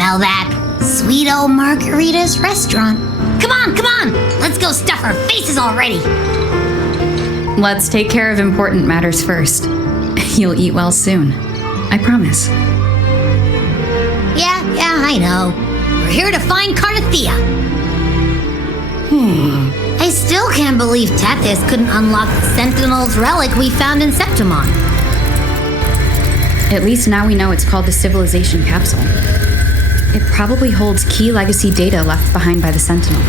smell that? Sweet old Margarita's restaurant. Come on, come on! Let's go stuff our faces already! Let's take care of important matters first. You'll eat well soon. I promise. Yeah, I know. We're here to find Cardathia. I still can't believe Tethys couldn't unlock the Sentinel's relic we found in Septimon. At least now we know it's called the Civilization Capsule. It probably holds key legacy data left behind by the Sentinel.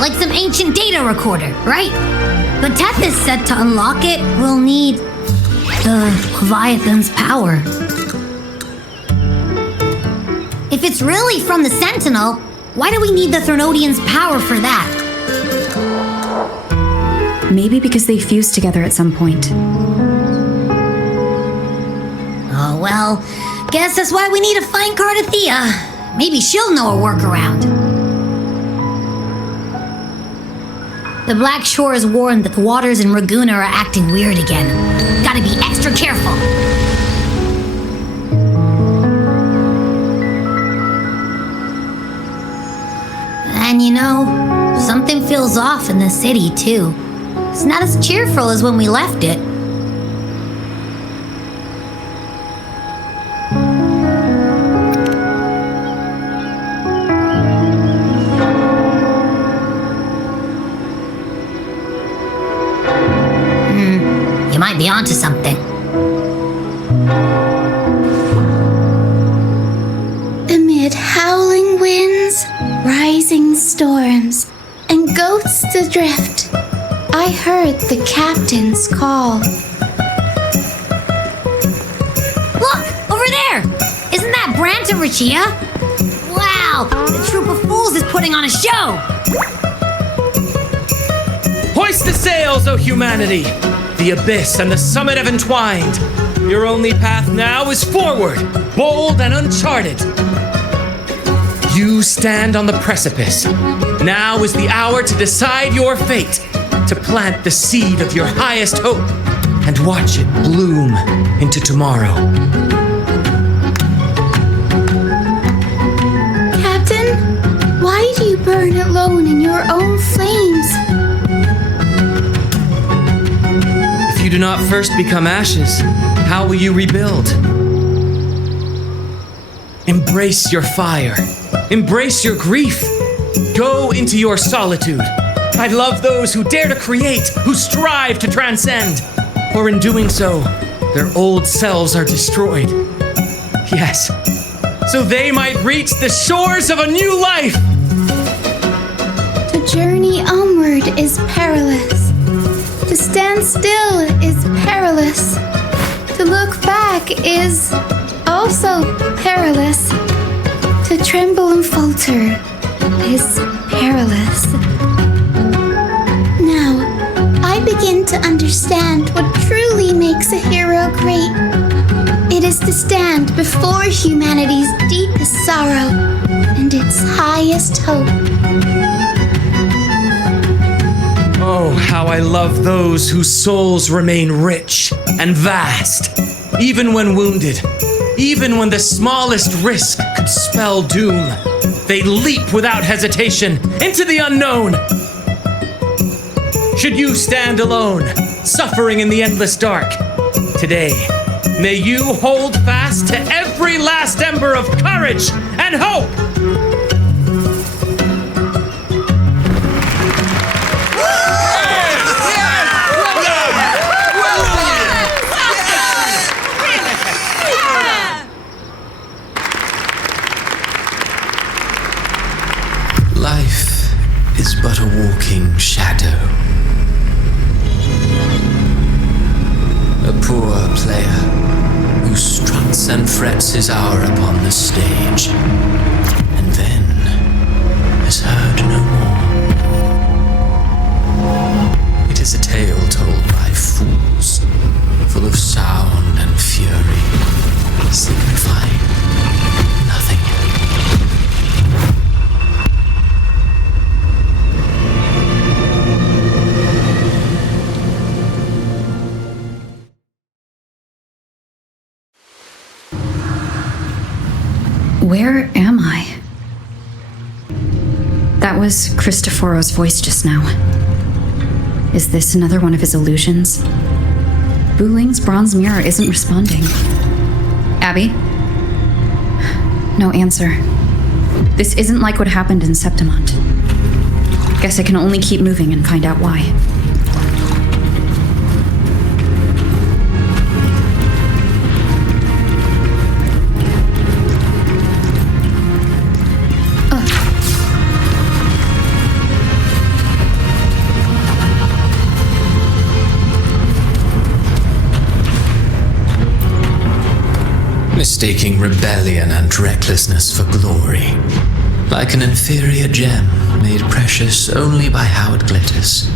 Like some ancient data recorder, right? But Tethys said to unlock it, we'll need the Leviathan's power. If it's really from the Sentinel, why do we need the Threnodian's power for that? Maybe because they fused together at some point. Oh, well, guess that's why we need to find Cardathia. Maybe she'll know a workaround. The Black Shore has warned that the waters in Raguna are acting weird again. Gotta be extra careful. And you know, something feels off in the city, too. It's not as cheerful as when we left it. You might be onto something. Amid howling winds, rising storms, and ghosts adrift, I heard the captain's call. Look! Over there! Isn't that Brant and Rachia? Wow! The troop of fools is putting on a show! Hoist the sails, O humanity! The abyss and the summit have entwined. Your only path now is forward, bold and uncharted. You stand on the precipice. Now is the hour to decide your fate, to plant the seed of your highest hope and watch it bloom into tomorrow. Captain, why do you burn alone in your own flames? If you do not first become ashes, how will you rebuild? Embrace your fire. Embrace your grief. Go into your solitude. I love those who dare to create, who strive to transcend. For in doing so, their old selves are destroyed. Yes, so they might reach the shores of a new life. To journey onward is perilous. To stand still is perilous. To look back is also perilous. To tremble and falter is perilous. Now, I begin to understand what truly makes a hero great. It is to stand before humanity's deepest sorrow and its highest hope. Oh, how I love those whose souls remain rich and vast, even when wounded, even when the smallest risk could spell doom. They leap without hesitation into the unknown. Should you stand alone, suffering in the endless dark, today, may you hold fast to every last ember of courage and hope. Life is but a walking shadow. A poor player who struts and frets his hour upon the stage, and then is heard no more. It is a tale told by fools, full of sound and fury, signifying nothing. Where am I? That was Cristoforo's voice just now. Is this another one of his illusions? Buling's bronze mirror isn't responding. Abby? No answer. This isn't like what happened in Septimont. Guess I can only keep moving and find out why. Mistaking rebellion and recklessness for glory, like an inferior gem made precious only by how it glitters.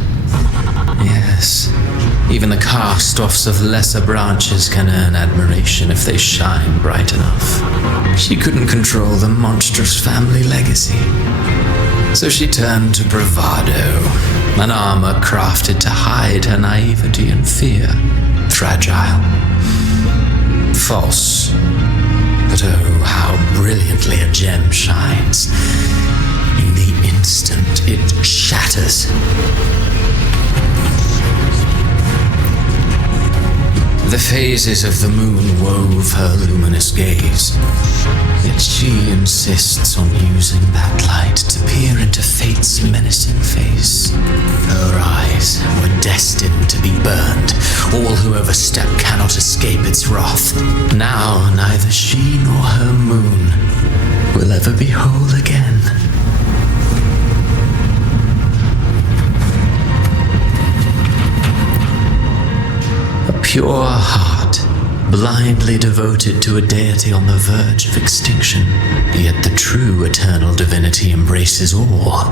Yes, even the cast-offs of lesser branches can earn admiration if they shine bright enough. She couldn't control the monstrous family legacy, so she turned to bravado, an armor crafted to hide her naivety and fear. Fragile. False. But oh, how brilliantly a gem shines. In the instant it shatters. The phases of the moon wove her luminous gaze. Yet she insists on using that light to peer into fate's menacing face. Her eyes were destined to be burned. All who overstep cannot escape its wrath. Now neither she nor her moon will ever be whole again. A pure heart, blindly devoted to a deity on the verge of extinction. Yet the true eternal divinity embraces all.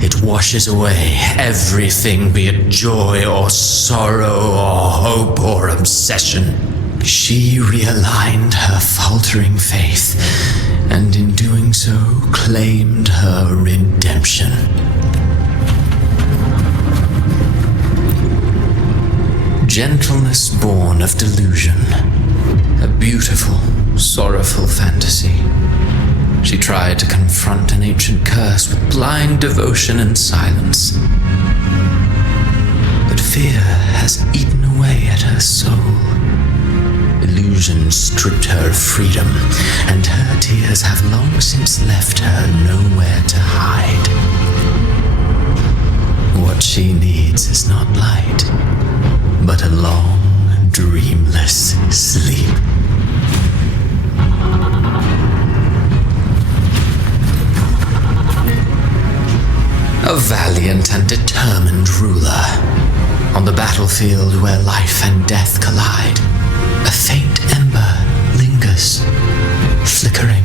It washes away everything, be it joy or sorrow or hope or obsession. She realigned her faltering faith, and in doing so claimed her redemption. Gentleness born of delusion, a beautiful, sorrowful fantasy. She tried to confront an ancient curse with blind devotion and silence. But fear has eaten away at her soul. Illusion stripped her of freedom, and her tears have long since left her nowhere to hide. What she needs is not light, but a long, dreamless sleep. A valiant and determined ruler. On the battlefield where life and death collide, a faint ember lingers, flickering,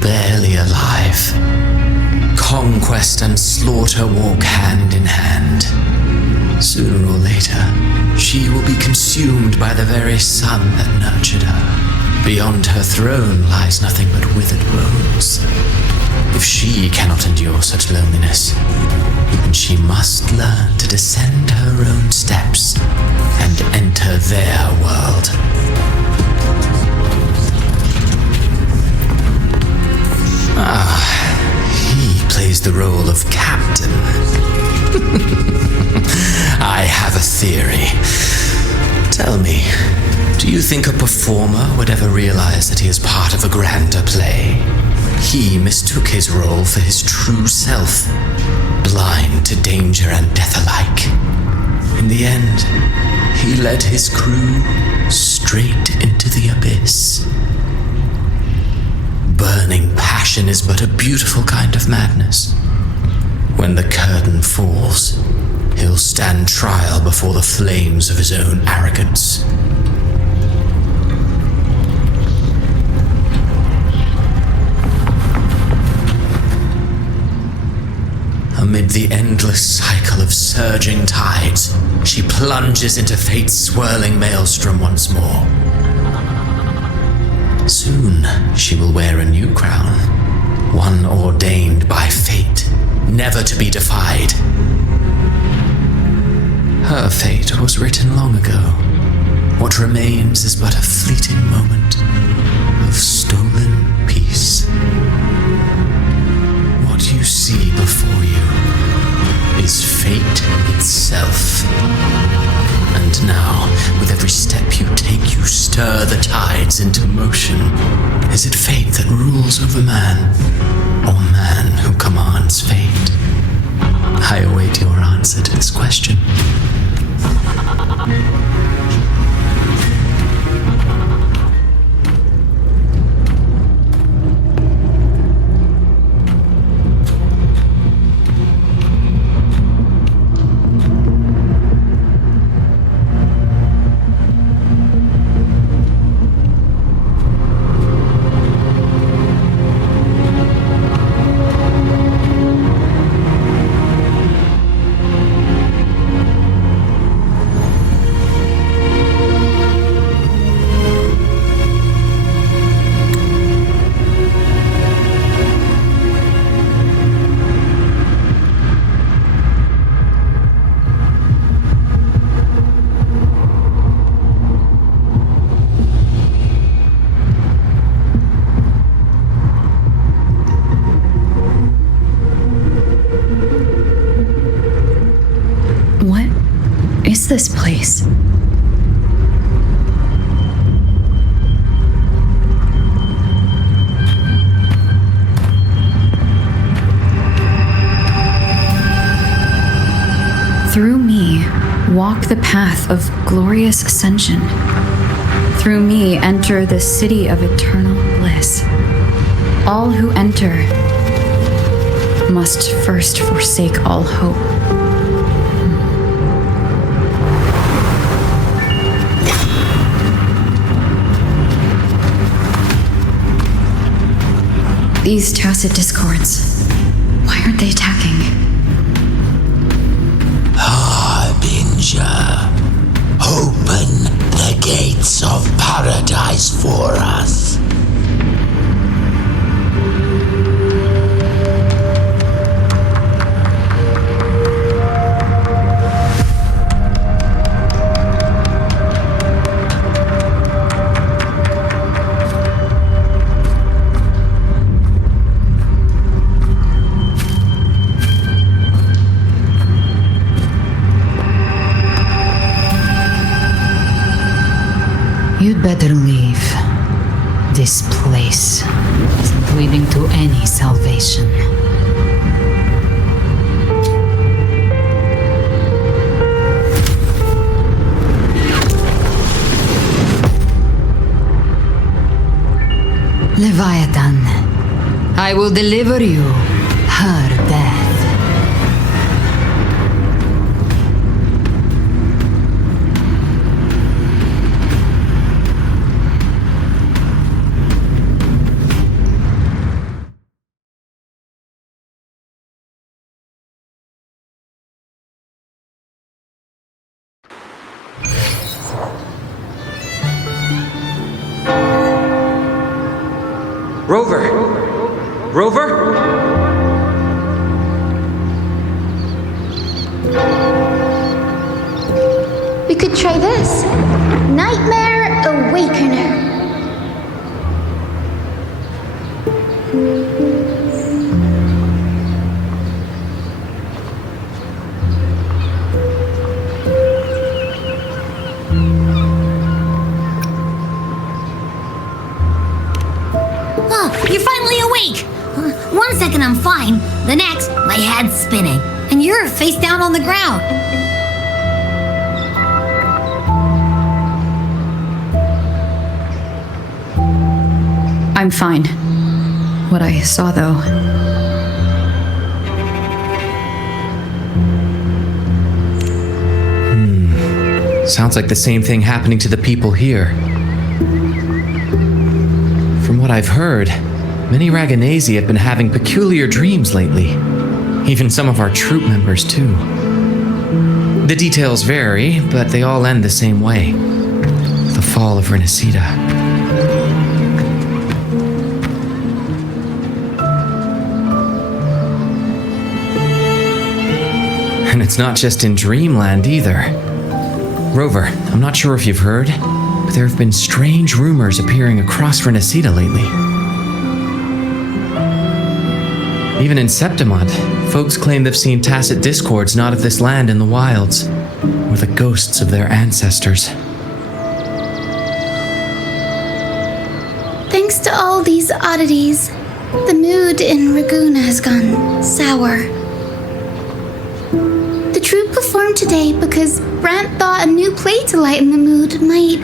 barely alive. Conquest and slaughter walk hand in hand. Sooner or later, she will be consumed by the very sun that nurtured her. Beyond her throne lies nothing but withered bones. If she cannot endure such loneliness, then she must learn to descend her own steps and enter their world. He plays the role of captain. I have a theory. Tell me, do you think a performer would ever realize that he is part of a grander play? He mistook his role for his true self, blind to danger and death alike. In the end, he led his crew straight into the abyss. Burning passion is but a beautiful kind of madness. When the curtain falls, he'll stand trial before the flames of his own arrogance. Amid the endless cycle of surging tides, she plunges into fate's swirling maelstrom once more. Soon she will wear a new crown, one ordained by fate, never to be defied. Her fate was written long ago. What remains is but a fleeting moment of stolen peace. Is it fate that rules over man, or man who commands fate? I await your answer to this question. This place? Through me, walk the path of glorious ascension. Through me, enter the city of eternal bliss. All who enter must first forsake all hope. These tacit discords, why aren't they attacking? Harbinger, open the gates of paradise for us. You'd better leave. This place isn't leading to any salvation. Leviathan, I will deliver you her death. Rover! Rover? We could try this. Nightmare Awakener. You're finally awake! 1 second I'm fine, the next, my head's spinning, and you're face down on the ground. I'm fine. What I saw, though. Sounds like the same thing happening to the people here. From what I've heard, many Raganesi have been having peculiar dreams lately. Even some of our troop members, too. The details vary, but they all end the same way. The fall of Renacida. And it's not just in Dreamland either. Rover, I'm not sure if you've heard, but there have been strange rumors appearing across Renacida lately. Even in Septimont, folks claim they've seen tacit discords not of this land in the wilds, or the ghosts of their ancestors. Then Thanks to all these oddities, the mood in Raguna has gone sour. The troupe performed today because Brant thought a new play to lighten the mood might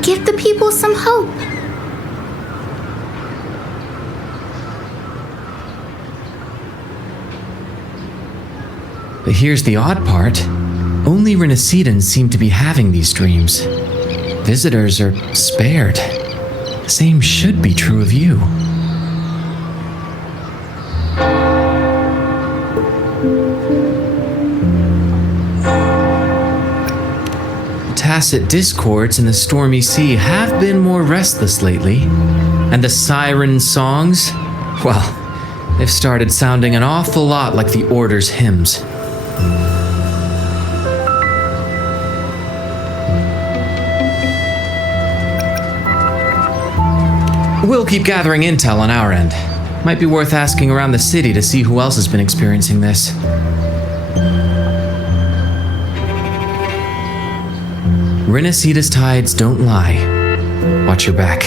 give the people some hope. But here's the odd part. Only Renacidans seem to be having these dreams. Visitors are spared. The same should be true of you. Tacit discords in the stormy sea have been more restless lately. And the siren songs, well, they've started sounding an awful lot like the Order's hymns. We'll keep gathering intel on our end. Might be worth asking around the city to see who else has been experiencing this. Renacida's tides don't lie. Watch your back.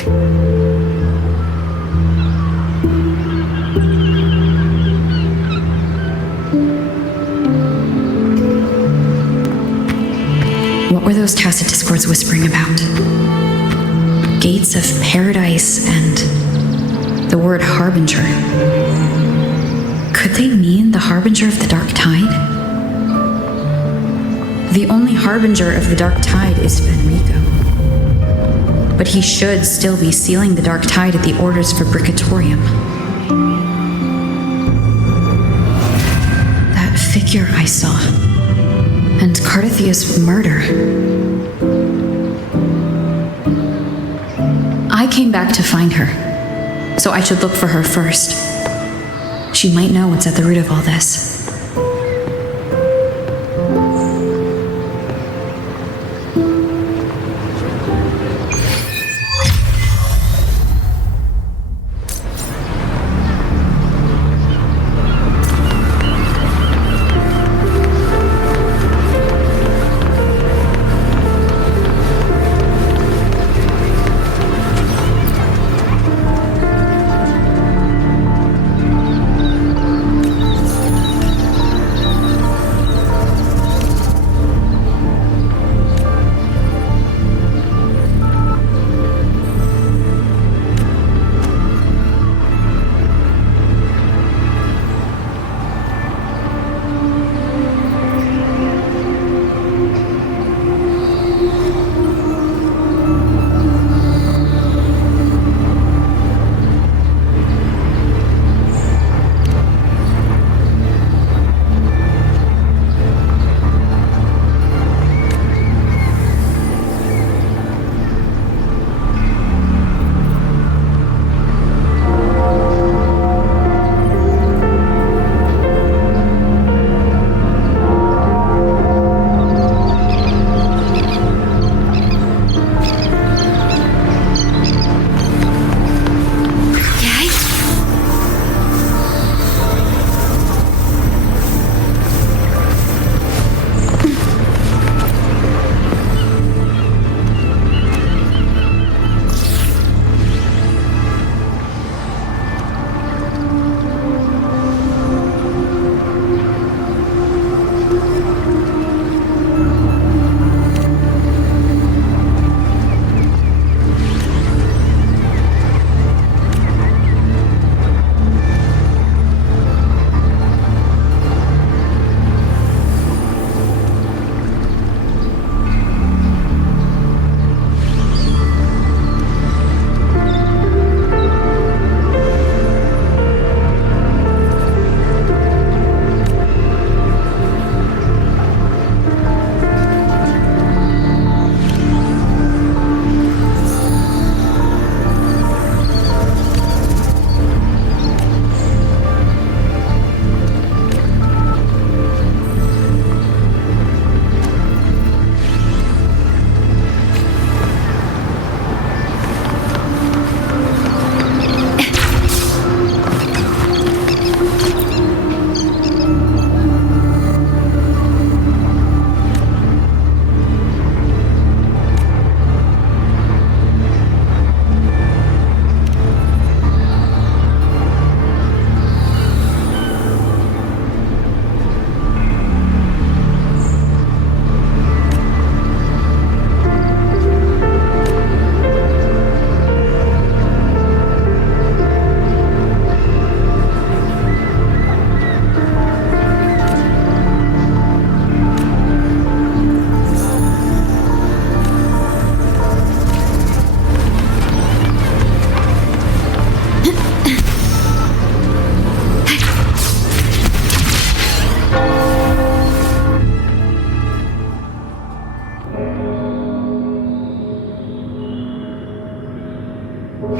What were those tacit discords whispering about? Gates of paradise and the word harbinger. Could they mean the harbinger of the dark tide? The only harbinger of the dark tide is Fenrico. But he should still be sealing the dark tide at the Order's Fabricatorium. That figure I saw. And Cardathia's murder. I came back to find her, so I should look for her first. She might know what's at the root of all this.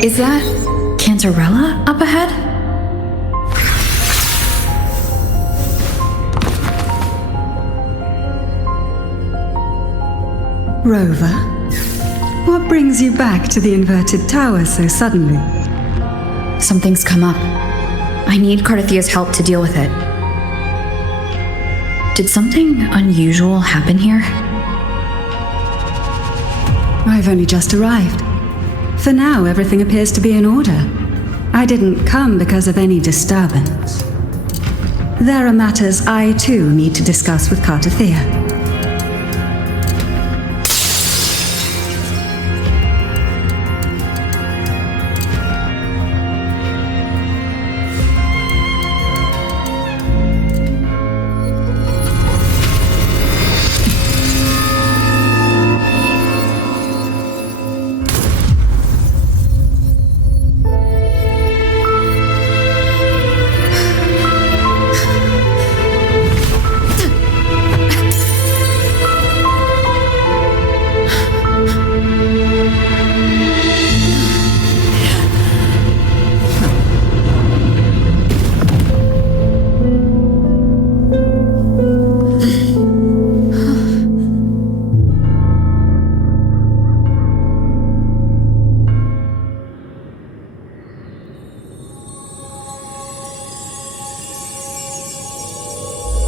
Is that Cantarella up ahead? Rover, what brings you back to the inverted tower so suddenly? Something's come up. I need Cardathia's help to deal with it. Did something unusual happen here? I've only just arrived. For now, everything appears to be in order. I didn't come because of any disturbance. There are matters I too need to discuss with Cardathia.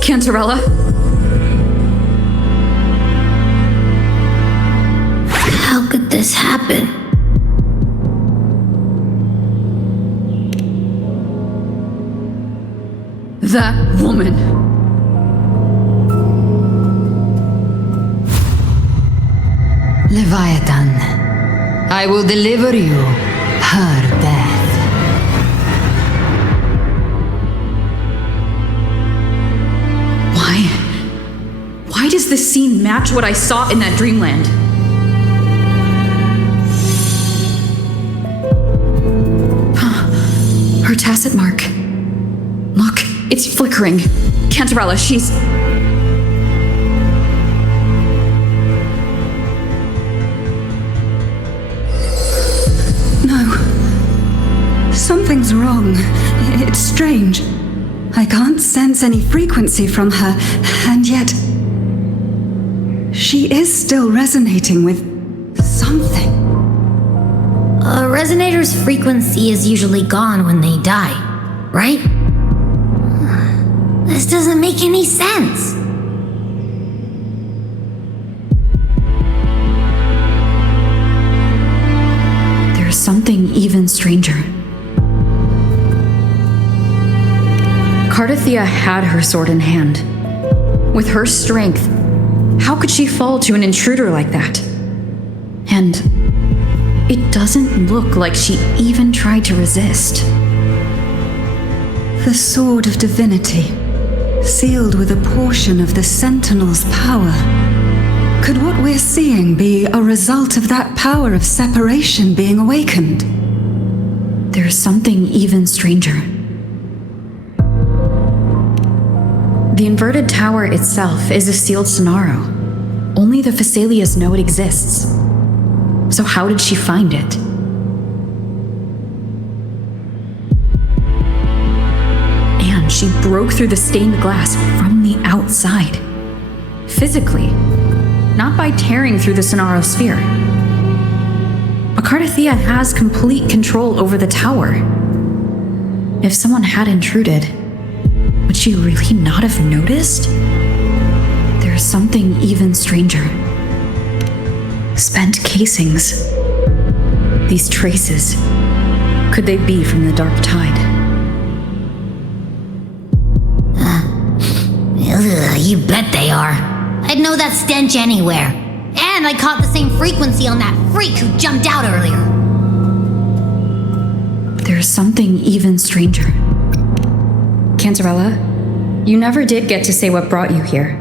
Cantarella? How could this happen? That woman. Leviathan, I will deliver you her death. Why does this scene match what I saw in that dreamland? Her tacit mark. Look, it's flickering. Cantarella, she's... No. Something's wrong. It's strange. I can't sense any frequency from her, and yet... she is still resonating with something. A resonator's frequency is usually gone when they die, right? This doesn't make any sense. There's something even stranger. Cardathia had her sword in hand. With her strength, how could she fall to an intruder like that? And it doesn't look like she even tried to resist. The Sword of Divinity, sealed with a portion of the Sentinel's power. Could what we're seeing be a result of that power of separation being awakened? There's something even stranger. The inverted tower itself is a sealed sonaro. Only the Phasalias know it exists. So how did she find it? And she broke through the stained glass from the outside. Physically, not by tearing through the sonaro sphere. But Cardathia has complete control over the tower. If someone had intruded, would she really not have noticed? There's something even stranger. Spent casings. These traces. Could they be from the Dark Tide? You bet they are. I'd know that stench anywhere. And I caught the same frequency on that freak who jumped out earlier. There's something even stranger. Cantarella, you never did get to say what brought you here.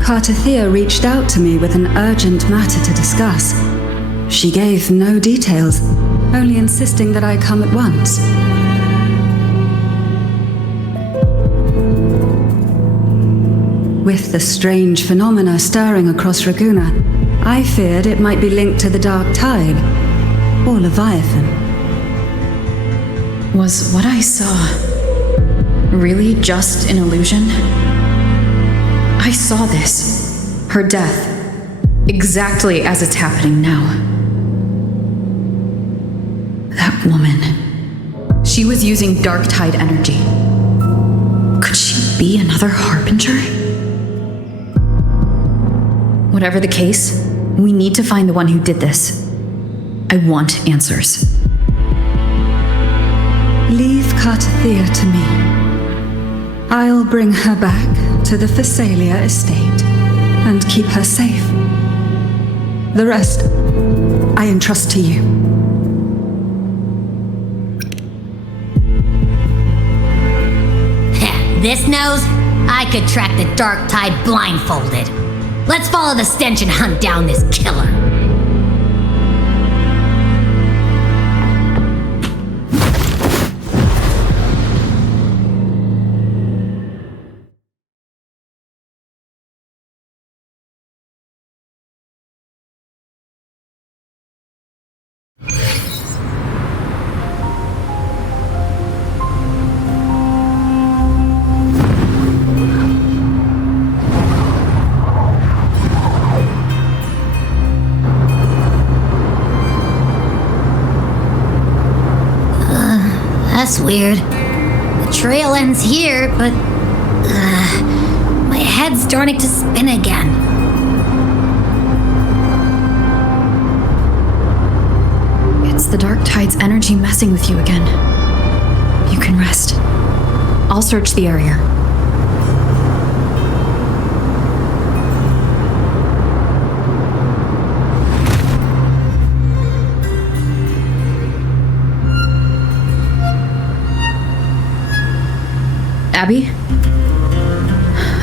Cardathia reached out to me with an urgent matter to discuss. She gave no details, only insisting that I come at once. With the strange phenomena stirring across Raguna, I feared it might be linked to the Dark Tide. or Leviathan. Was what I saw really just an illusion? I saw this, her death, exactly as it's happening now. That woman, she was using dark tide energy. Could she be another harbinger? Whatever the case, we need to find the one who did this. I want answers. Leave Cartathea to me. I'll bring her back to the Thessalia estate and keep her safe. The rest, I entrust to you. This nose? I could track the dark tide blindfolded. Let's follow the stench and hunt down this killer. That's weird. The trail ends here, but my head's starting to spin again. It's the dark tide's energy messing with you again. You can rest. I'll search the area. Abby?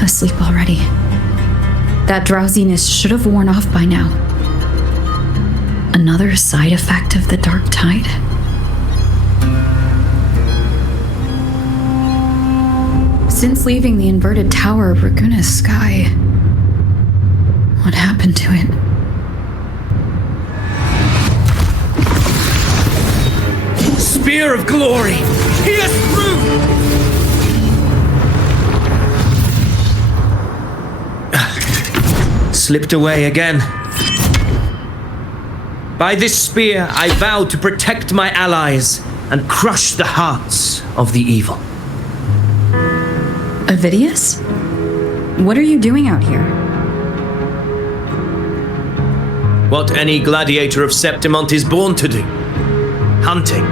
Asleep already. That drowsiness should have worn off by now. Another side effect of the dark tide? Since leaving the inverted tower of Raguna's sky, what happened to it? Spear of glory! Pierce through! Slipped away again. By this spear, I vow to protect my allies and crush the hearts of the evil. Avidius? What are you doing out here? What any gladiator of Septimont is born to do. Hunting.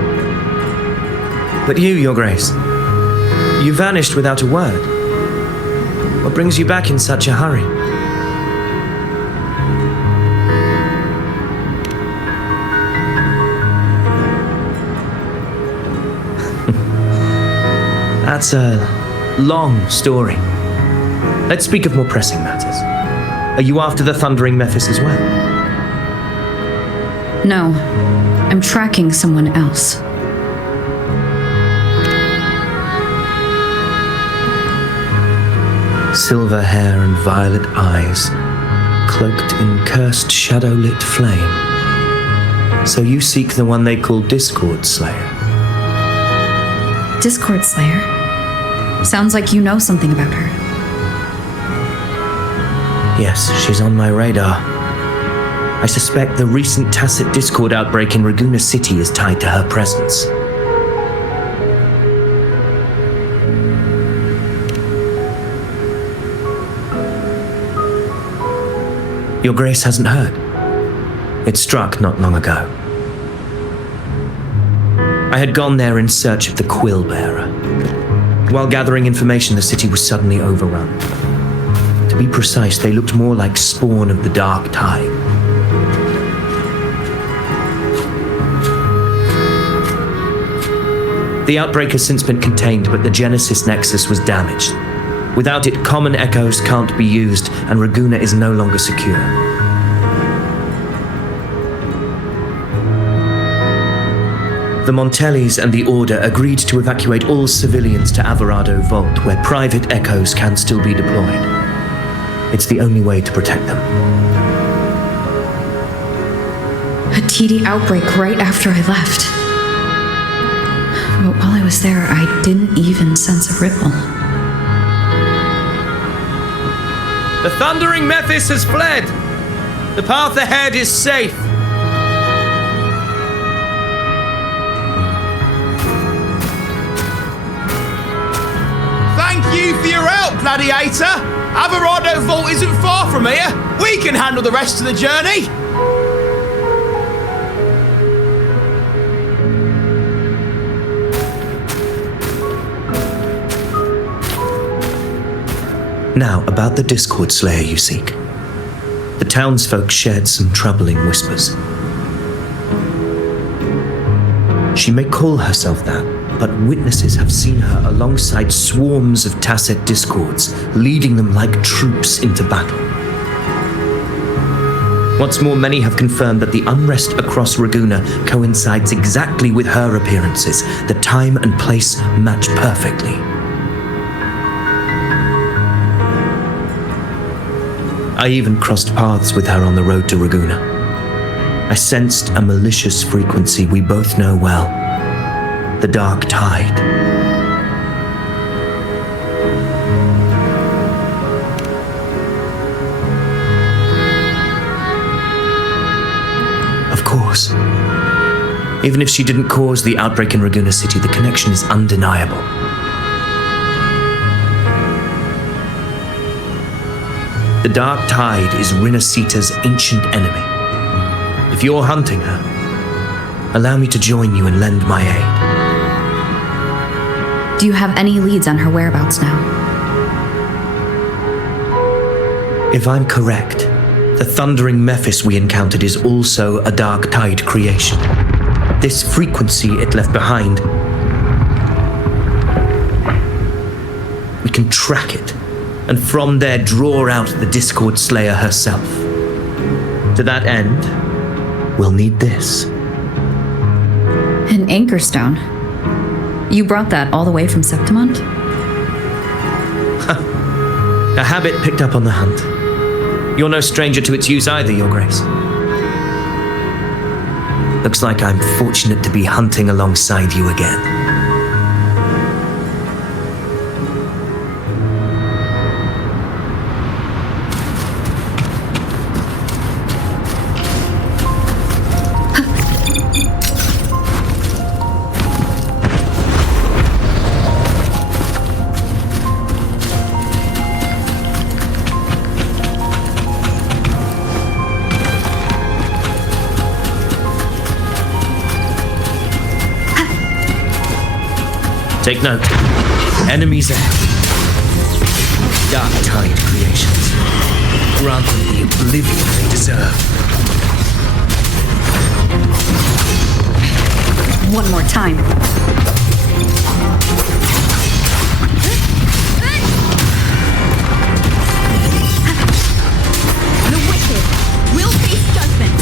But you, Your Grace, you vanished without a word. What brings you back in such a hurry? That's a long story. Let's speak of more pressing matters. Are you after the Thundering Mephis as well? No, I'm tracking someone else. Silver hair and violet eyes, cloaked in cursed shadow-lit flame. So you seek the one they call Discord Slayer. Discord Slayer? Sounds like you know something about her. Yes, she's on my radar. I suspect the recent tacit Discord outbreak in Raguna City is tied to her presence. Your Grace hasn't heard. It struck not long ago. I had gone there in search of the Quill Bearer. While gathering information, the city was suddenly overrun. To be precise, they looked more like spawn of the dark tide. The outbreak has since been contained, but the Genesis Nexus was damaged. Without it, common echoes can't be used, and Raguna is no longer secure. The Montellis and the Order agreed to evacuate all civilians to Averado Vault, where private echoes can still be deployed. It's the only way to protect them. A TD outbreak right after I left. But while I was there, I didn't even sense a ripple. The thundering Mephis has fled. The path ahead is safe. Thank you for your help, Gladiator. Averado Vault isn't far from here. We can handle the rest of the journey. Now, about the Discord Slayer you seek. The townsfolk shared some troubling whispers. She may call herself that, but witnesses have seen her alongside swarms of Tacet discords, leading them like troops into battle. What's more, many have confirmed that the unrest across Raguna coincides exactly with her appearances. The time and place match perfectly. I even crossed paths with her on the road to Raguna. I sensed a malicious frequency we both know well. The Dark Tide. Of course. Even if she didn't cause the outbreak in Raguna City, the connection is undeniable. The Dark Tide is Rinasita's ancient enemy. If you're hunting her, allow me to join you and lend my aid. Do you have any leads on her whereabouts now? If I'm correct, the thundering Mephis we encountered is also a Dark Tide creation. This frequency it left behind, we can track it, and from there draw out the Discord Slayer herself. To that end, we'll need this. An anchor stone? You brought that all the way from Septimont? A habit picked up on the hunt. You're no stranger to its use either, Your Grace. Looks like I'm fortunate to be hunting alongside you again. Take note. Enemies ahead. Dark Tide creations. Grant them the oblivion they deserve. One more time. The wicked will face judgment.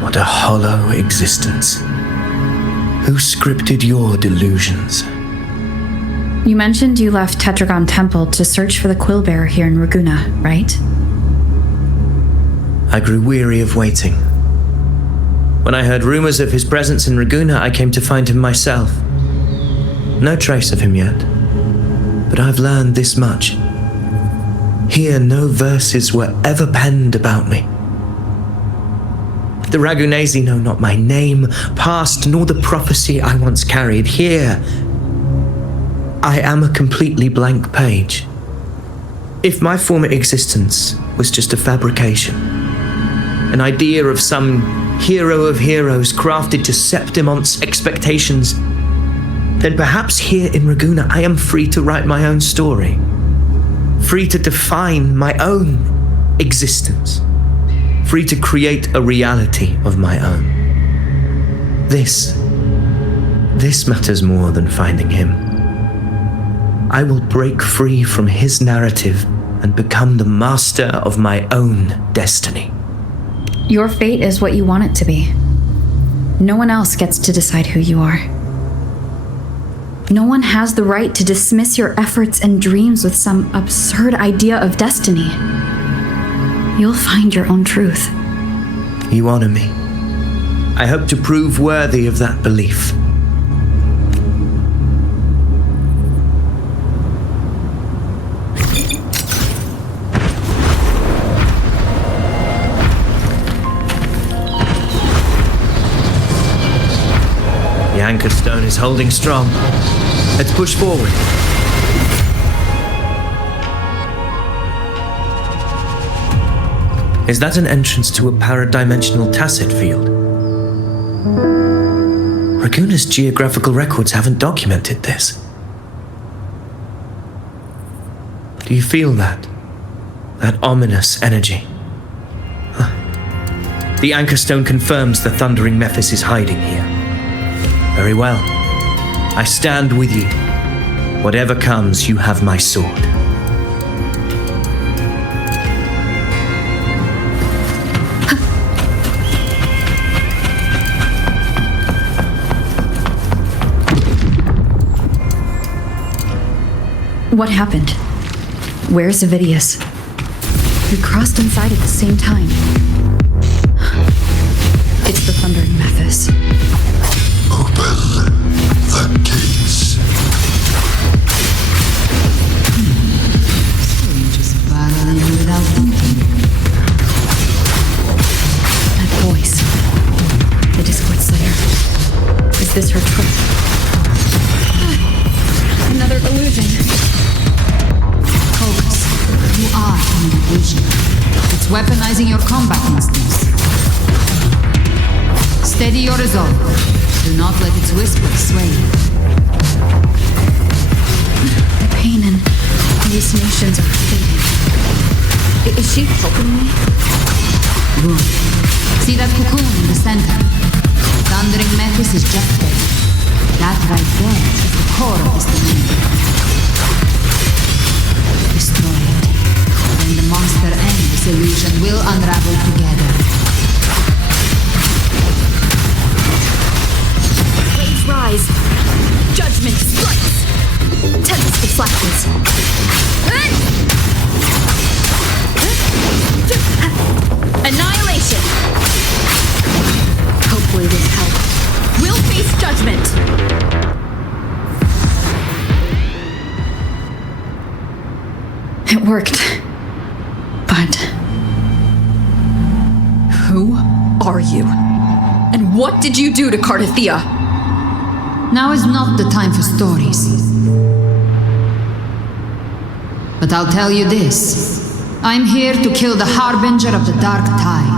What a hollow existence. Who scripted your delusions? You mentioned you left Tetragon Temple to search for the Quillbearer here in Raguna, right? I grew weary of waiting. When I heard rumors of his presence in Raguna, I came to find him myself. No trace of him yet, but I've learned this much. Here, no verses were ever penned about me. The Ragunesi know not my name, past, nor the prophecy I once carried. Here, I am a completely blank page. If my former existence was just a fabrication, an idea of some hero of heroes crafted to Septimont's expectations, then perhaps here in Raguna I am free to write my own story, free to define my own existence, free to create a reality of my own. This matters more than finding him. I will break free from his narrative and become the master of my own destiny. Your fate is what you want it to be. No one else gets to decide who you are. No one has the right to dismiss your efforts and dreams with some absurd idea of destiny. You'll find your own truth. You honor me. I hope to prove worthy of that belief. The anchor stone is holding strong. Let's push forward. Is that an entrance to a paradimensional tacit field? Raguna's geographical records haven't documented this. Do you feel that? That ominous energy? Huh. The anchor stone confirms the thundering Mephis is hiding here. Very well. I stand with you. Whatever comes, you have my sword. What happened? Where's Avidius? We crossed inside at the same time. It's the thundering Mephis. Open the gates. Just battling without thinking. That voice. The Discord Slayer. Is this her truth? Another illusion. Focus. You are an illusion. It's weaponizing your combat instincts. Steady your resolve. Do not let its whisper sway you. The pain and hallucinations are fading. Is she helping me? Good. See that cocoon in the center? Thundering Mephis is just there. That right there is the core of this domain. Destroy it. Then the monster and this illusion will unravel together. Waves rise. Judgment strikes. Tempest of flashes. Annihilation. Hopefully this helps. We'll face judgment. It worked. But who are you? And what did you do to Cardathia? Now is not the time for stories. But I'll tell you this. I'm here to kill the harbinger of the dark tide.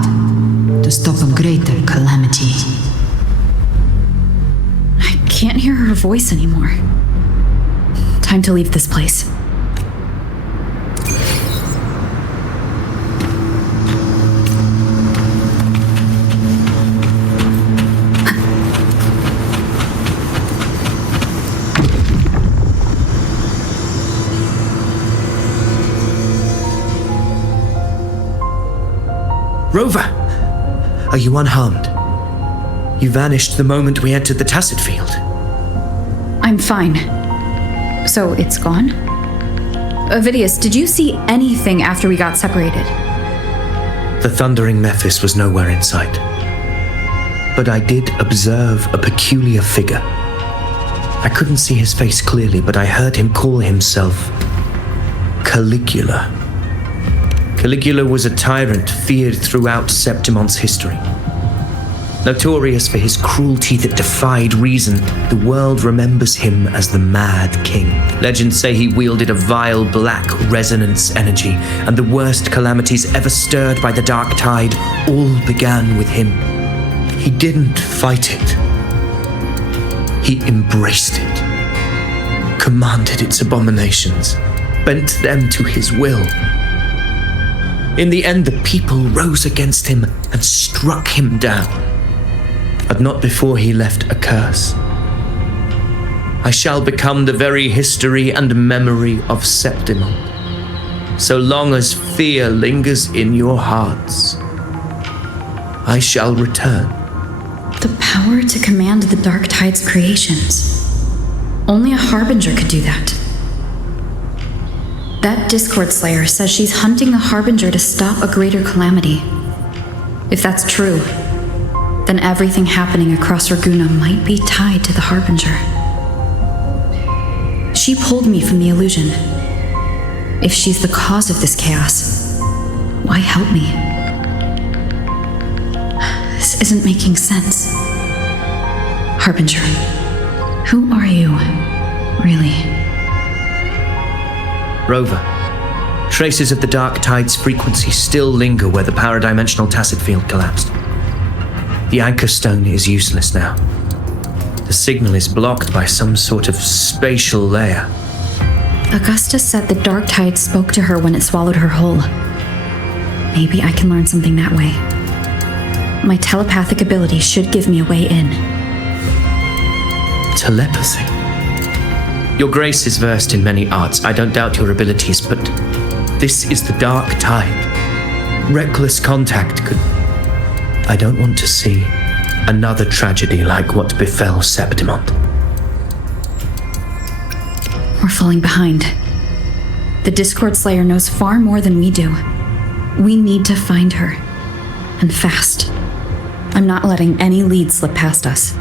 To stop a greater calamity. I can't hear her voice anymore. Time to leave this place. Rover! Are you unharmed? You vanished the moment we entered the tacit field. I'm fine. So it's gone? Avidius, did you see anything after we got separated? The thundering Mephis was nowhere in sight. But I did observe a peculiar figure. I couldn't see his face clearly, but I heard him call himself Caligula. Caligula was a tyrant feared throughout Septimon's history. Notorious for his cruelty that defied reason, the world remembers him as the Mad King. Legends say he wielded a vile black resonance energy, and the worst calamities ever stirred by the dark tide all began with him. He didn't fight it. He embraced it, commanded its abominations, bent them to his will. In the end, the people rose against him and struck him down. But not before he left a curse. I shall become the very history and memory of Septimon. So long as fear lingers in your hearts, I shall return. The power to command the Dark Tide's creations. Only a Harbinger could do that. That Discord Slayer says she's hunting the Harbinger to stop a greater calamity. If that's true, then everything happening across Raguna might be tied to the Harbinger. She pulled me from the illusion. If she's the cause of this chaos, why help me? This isn't making sense. Harbinger, who are you, really? Rover, traces of the Dark Tide's frequency still linger where the paradimensional tacit field collapsed. The anchor stone is useless now. The signal is blocked by some sort of spatial layer. Augusta said the Dark Tide spoke to her when it swallowed her whole. Maybe I can learn something that way. My telepathic ability should give me a way in. Telepathy? Your Grace is versed in many arts. I don't doubt your abilities, but this is the Dark Tide. Reckless contact could... I don't want to see another tragedy like what befell Septimont. We're falling behind. The Discord Slayer knows far more than we do. We need to find her. And fast. I'm not letting any lead slip past us.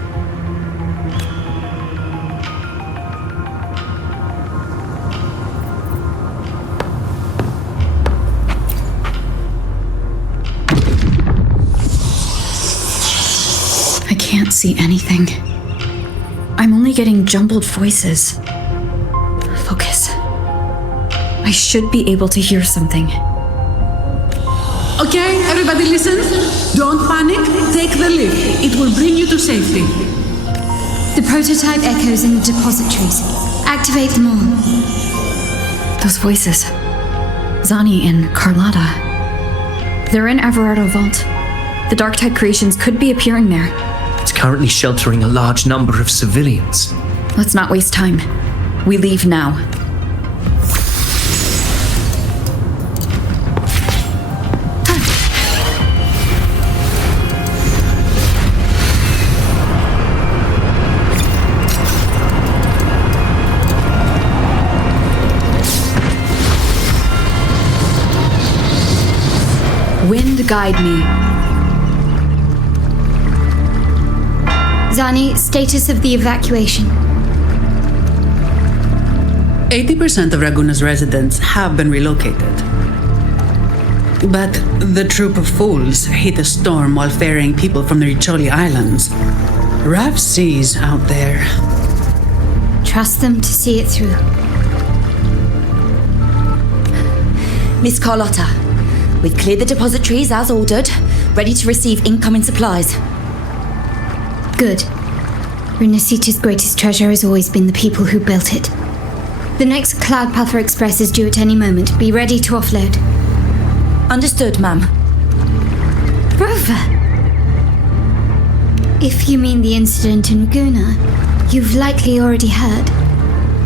I can't see anything. I'm only getting jumbled voices. Focus. I should be able to hear something. Okay, everybody listen. Don't panic. Take the lift. It will bring you to safety. The prototype echoes in the depositories. Activate them all. Those voices. Zani and Carlotta. They're in Everardo Vault. The Dark Tide creations could be appearing there. It's currently sheltering a large number of civilians. Let's not waste time. We leave now. Wind guide me. Zani, status of the evacuation. 80% of Raguna's residents have been relocated. But the troop of fools hit a storm while ferrying people from the Riccioli Islands. Rough seas out there. Trust them to see it through. Miss Carlotta, we've cleared the depositories as ordered, ready to receive incoming supplies. Good. Renacita's greatest treasure has always been the people who built it. The next Cloudpather Express is due at any moment. Be ready to offload. Understood, ma'am. Rover! If you mean the incident in Raguna, you've likely already heard.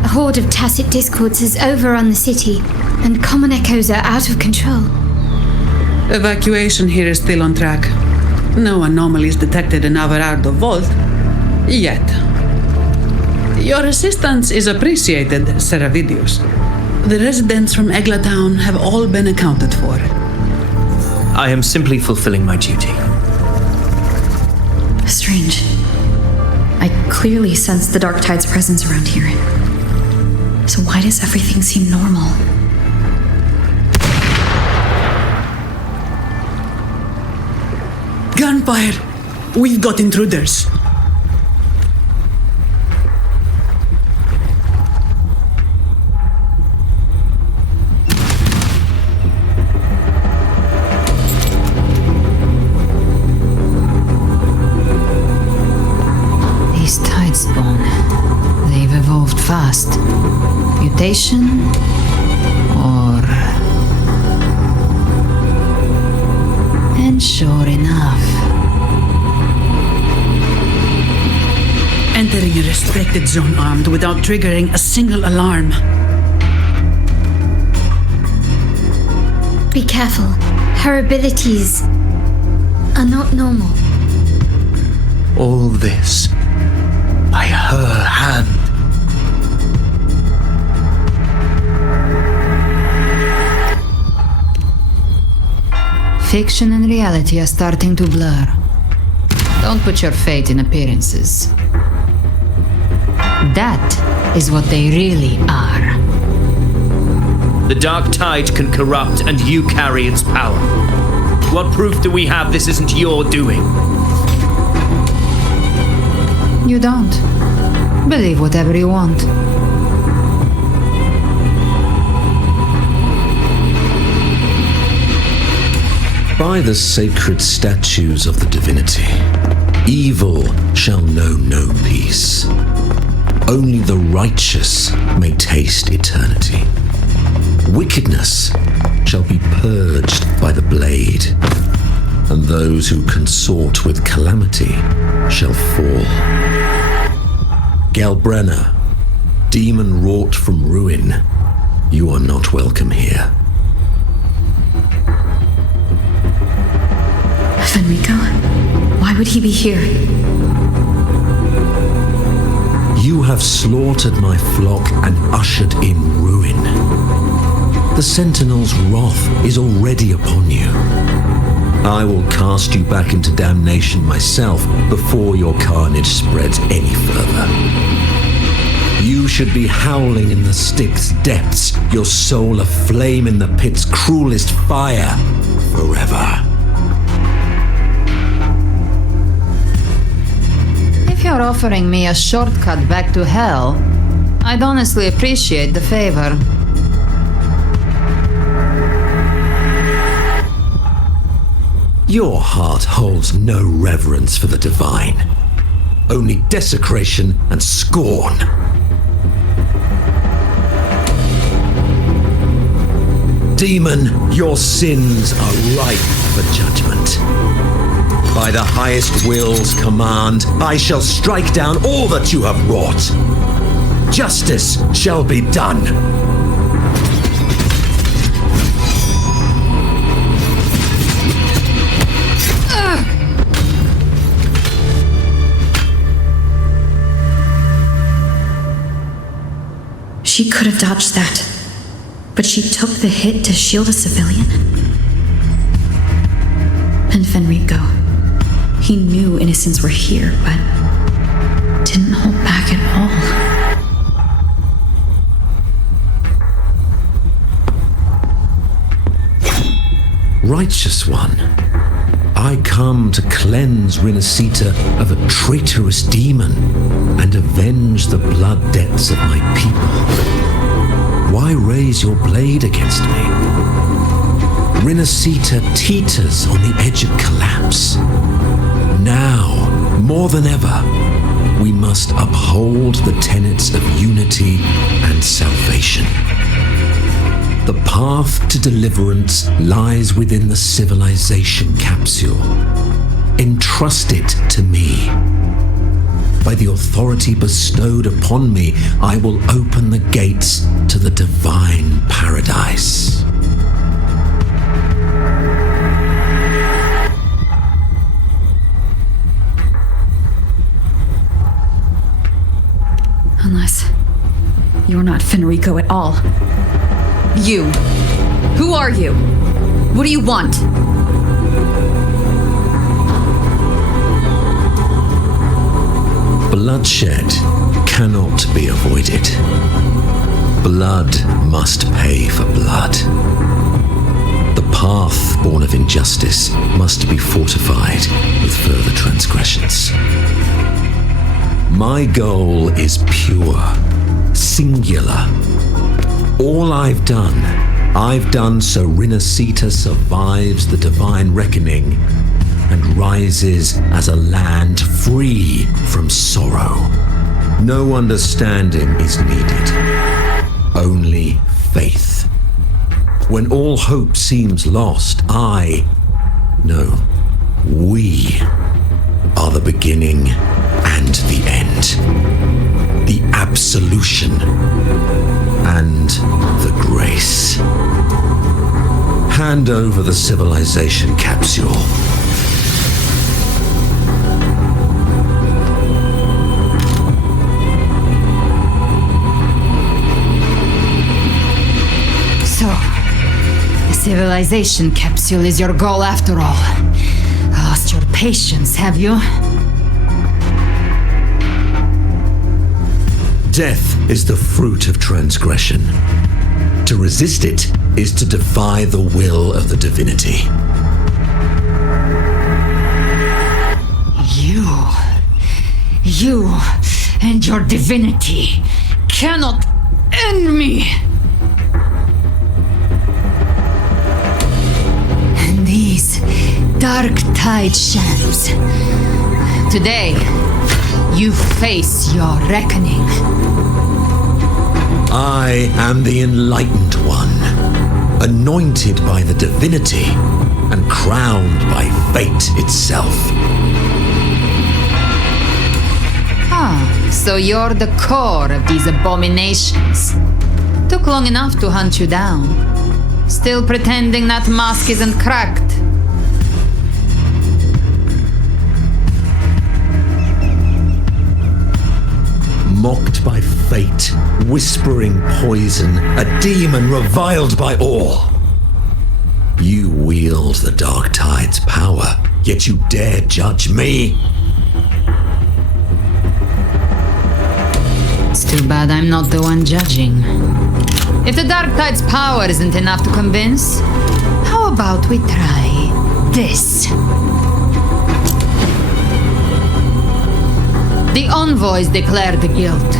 A horde of tacit discords has overrun the city, and common echoes are out of control. Evacuation here is still on track. No anomalies detected in Everardo Vault. Yet. Your assistance is appreciated, Seravidius. The residents from Eglatown have all been accounted for. I am simply fulfilling my duty. Strange. I clearly sense the Dark Tide's presence around here. So why does everything seem normal? Gunfire! We've got intruders. These Tidespawn, they've evolved fast. Mutation? Or... And sure enough... Entering a restricted zone armed without triggering a single alarm. Be careful. Her abilities are not normal. All this by her hand. Fiction and reality are starting to blur. Don't put your faith in appearances. That is what they really are. The dark tide can corrupt, and you carry its power. What proof do we have this isn't your doing? You don't. Believe whatever you want. By the sacred statues of the divinity, evil shall know no peace. Only the righteous may taste eternity. Wickedness shall be purged by the blade, and those who consort with calamity shall fall. Galbrenna, demon wrought from ruin, you are not welcome here. Fenrico? Why would he be here? You have slaughtered my flock and ushered in ruin. The Sentinel's wrath is already upon you. I will cast you back into damnation myself before your carnage spreads any further. You should be howling in the Styx's depths, your soul aflame in the pit's cruelest fire forever. If you're offering me a shortcut back to hell, I'd honestly appreciate the favor. Your heart holds no reverence for the divine, only desecration and scorn. Demon, your sins are ripe for judgment. By the highest will's command, I shall strike down all that you have wrought. Justice shall be done. She could have dodged that, but she took the hit to shield a civilian. And Fenrico, he knew innocents were here, but didn't hold back at all. Righteous one, I come to cleanse Rinascita of a traitorous demon and avenge the blood debts of my people. Why raise your blade against me? Rinascita teeters on the edge of collapse. Now, more than ever, we must uphold the tenets of unity and salvation. The path to deliverance lies within the civilization capsule. Entrust it to me. By the authority bestowed upon me, I will open the gates to the divine paradise. Unless you're not Fenrico at all. You. Who are you? What do you want? Bloodshed cannot be avoided. Blood must pay for blood. The path born of injustice must be fortified with further transgressions. My goal is pure, singular. All I've done so Rinascita survives the divine reckoning and rises as a land free from sorrow. No understanding is needed, only faith. When all hope seems lost, we are the beginning and the end, the absolution and the grace. Hand over the civilization capsule. So, the Civilization capsule is your goal after all. Lost your patience, have you? Death is the fruit of transgression. To resist it is to defy the will of the divinity. You and your divinity cannot end me. And these dark tide shams. Today, you face your reckoning. I am the Enlightened One, anointed by the divinity and crowned by fate itself. So you're the core of these abominations. Took long enough to hunt you down. Still pretending that mask isn't cracked. Mocked by fate, whispering poison, a demon reviled by all. You wield the Dark Tide's power, yet you dare judge me. It's too bad I'm not the one judging. If the Dark Tide's power isn't enough to convince, how about we try this? The envoys declare the guilt,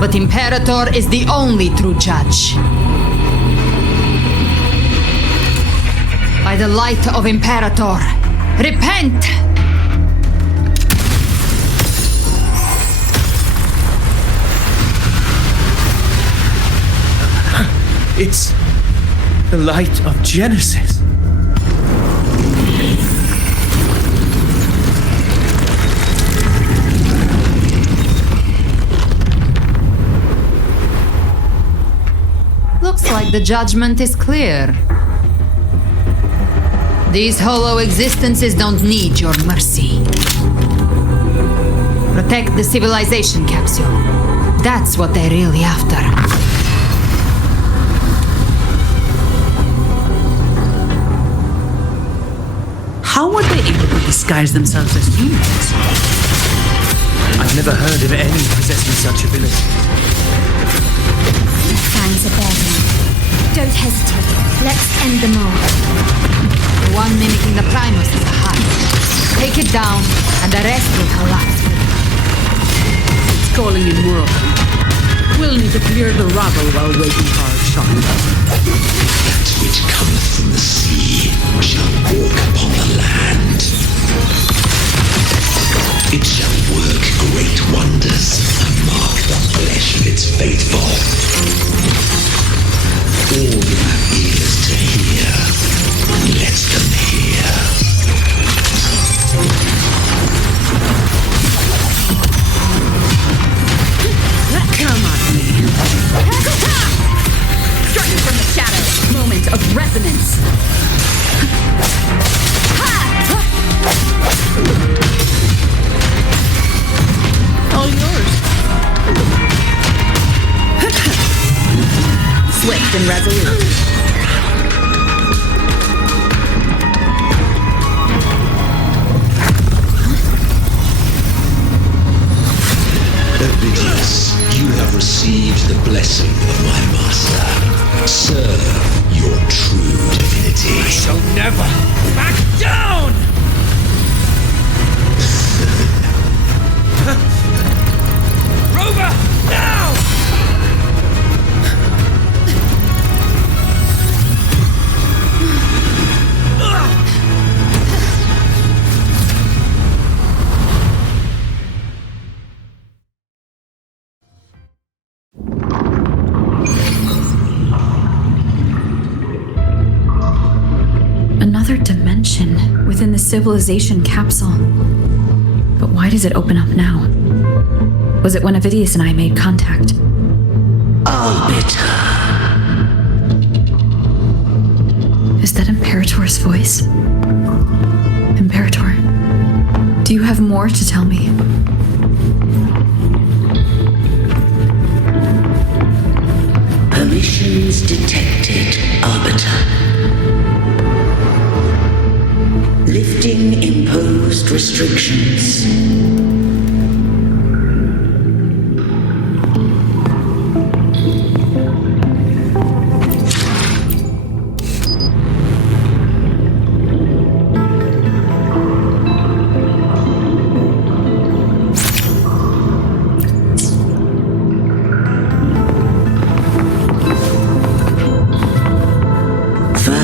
but Imperator is the only true judge. By the light of Imperator, repent! It's the light of Genesis. Looks like the judgment is clear. These hollow existences don't need your mercy. Protect the civilization capsule. That's what they're really after. How were they able to disguise themselves as humans? I've never heard of any possessing such ability. Fangs are burning. Don't hesitate. Let's end them all. The one mimicking the Primus is the heart. Take it down, and the rest will collapse. It's calling in more of them. We'll need to clear the rabble while waiting for our shot. That which cometh from the sea shall walk upon the land. It shall work great wonders and mark the flesh of its faithful. All who have ears to hear, let them hear. Come at me. Striking from the shadows. Moment of resonance. All yours. Swift and resolute. Ovidius, you have received the blessing of my master. Serve your true divinity. I shall never back down! Rover, now! Another dimension within the civilization capsule. But why does it open up now? Was it when Ovidius and I made contact? Arbiter. Is that Imperator's voice? Imperator, do you have more to tell me? Permissions detected, Arbiter.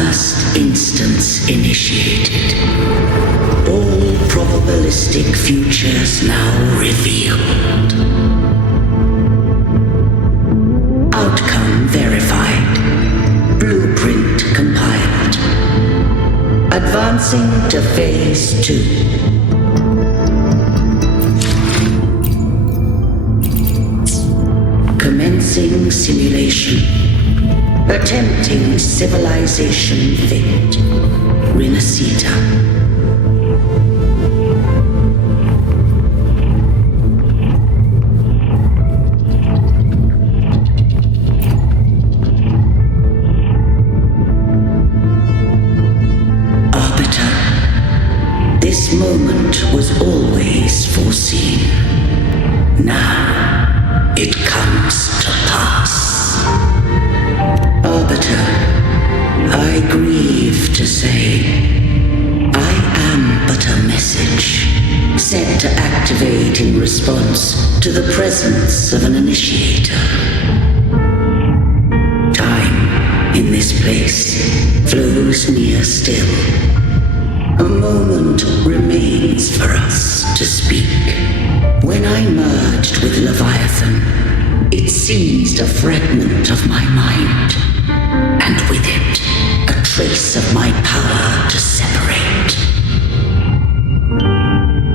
First instance initiated. All probabilistic futures now revealed. Outcome verified. Blueprint compiled. Advancing to phase 2. Commencing simulation. Attempting civilization fit. Renacita. Arbiter. This moment was always foreseen. Now it comes to pass. Arbiter, I grieve to say, I am but a message sent to activate in response to the presence of an initiator. Time in this place flows near still. A moment remains for us to speak. When I merged with Leviathan, it seized a fragment of my mind, and with it, a trace of my power to separate.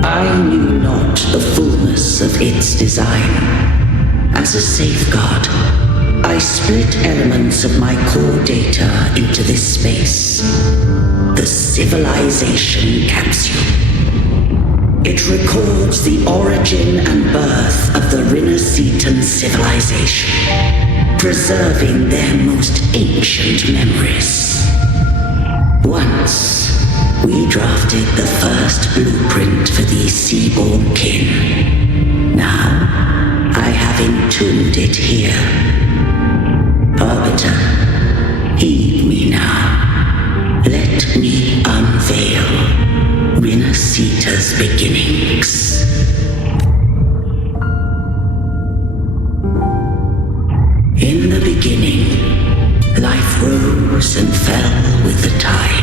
I knew not the fullness of its design. As a safeguard, I split elements of my core data into this space, the civilization capsule. It records the origin and birth of the Renacitan civilization, preserving their most ancient memories. Once, we drafted the first blueprint for these seaborn kin. Now, I have entombed it here. Arbiter, heed me now. Let me unveil Renacita's beginnings. In the beginning, life rose and fell with the tide.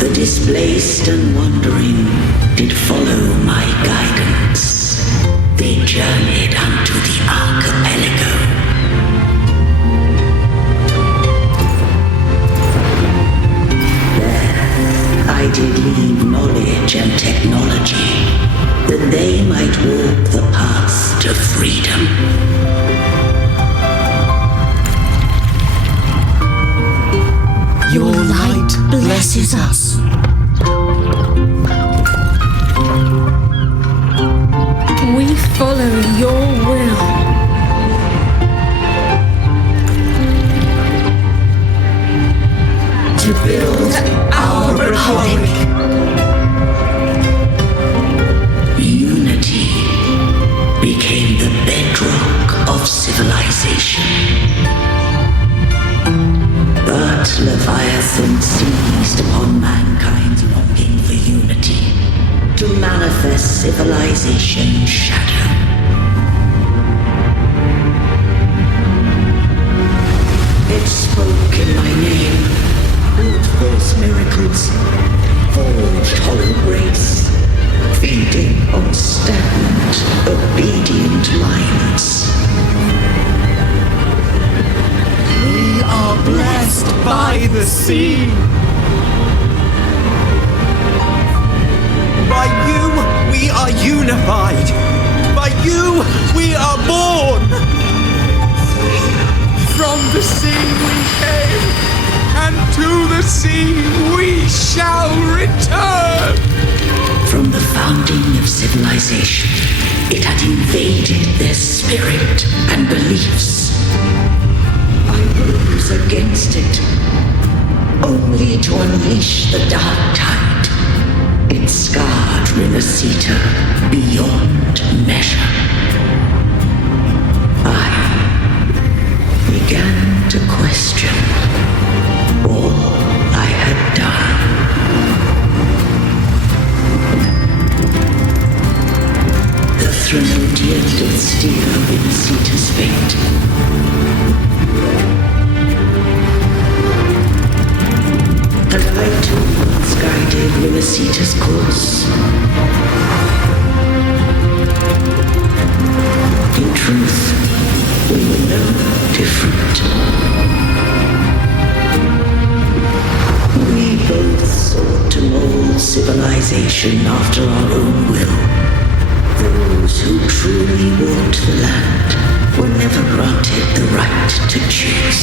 The displaced and wandering did follow my guidance. They journeyed unto the archipelago. There, I did leave knowledge and technology, that they might walk the path to freedom. Your light blesses us. We follow your will. To build our republic. Unity became the bedrock of civilization. But Leviathan seized upon mankind's longing for unity to manifest civilization's shadow. It spoke in my name, wrought false miracles, forged hollow grace, feeding on stagnant, obedient minds. We are blessed by the sea. By you, we are unified. By you, we are born. From the sea we came, and to the sea we shall return. From the founding of civilization, it had invaded their spirit and beliefs. I rose against it, only to unleash the dark tide. It scarred Renacita beyond measure. I began to question all I had done. steer Inseeda's fate. And I too once guided Inseeda's course. In truth, we were no different. We both sought to mold civilization after our own will. Those who truly walked the land were never granted the right to choose.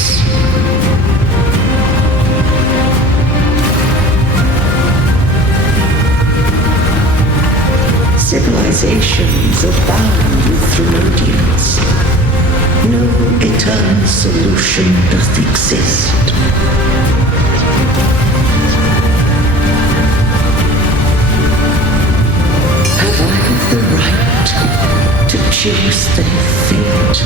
Civilizations abound with Thermodians. No eternal solution doth exist. Have I the right to choose their fate?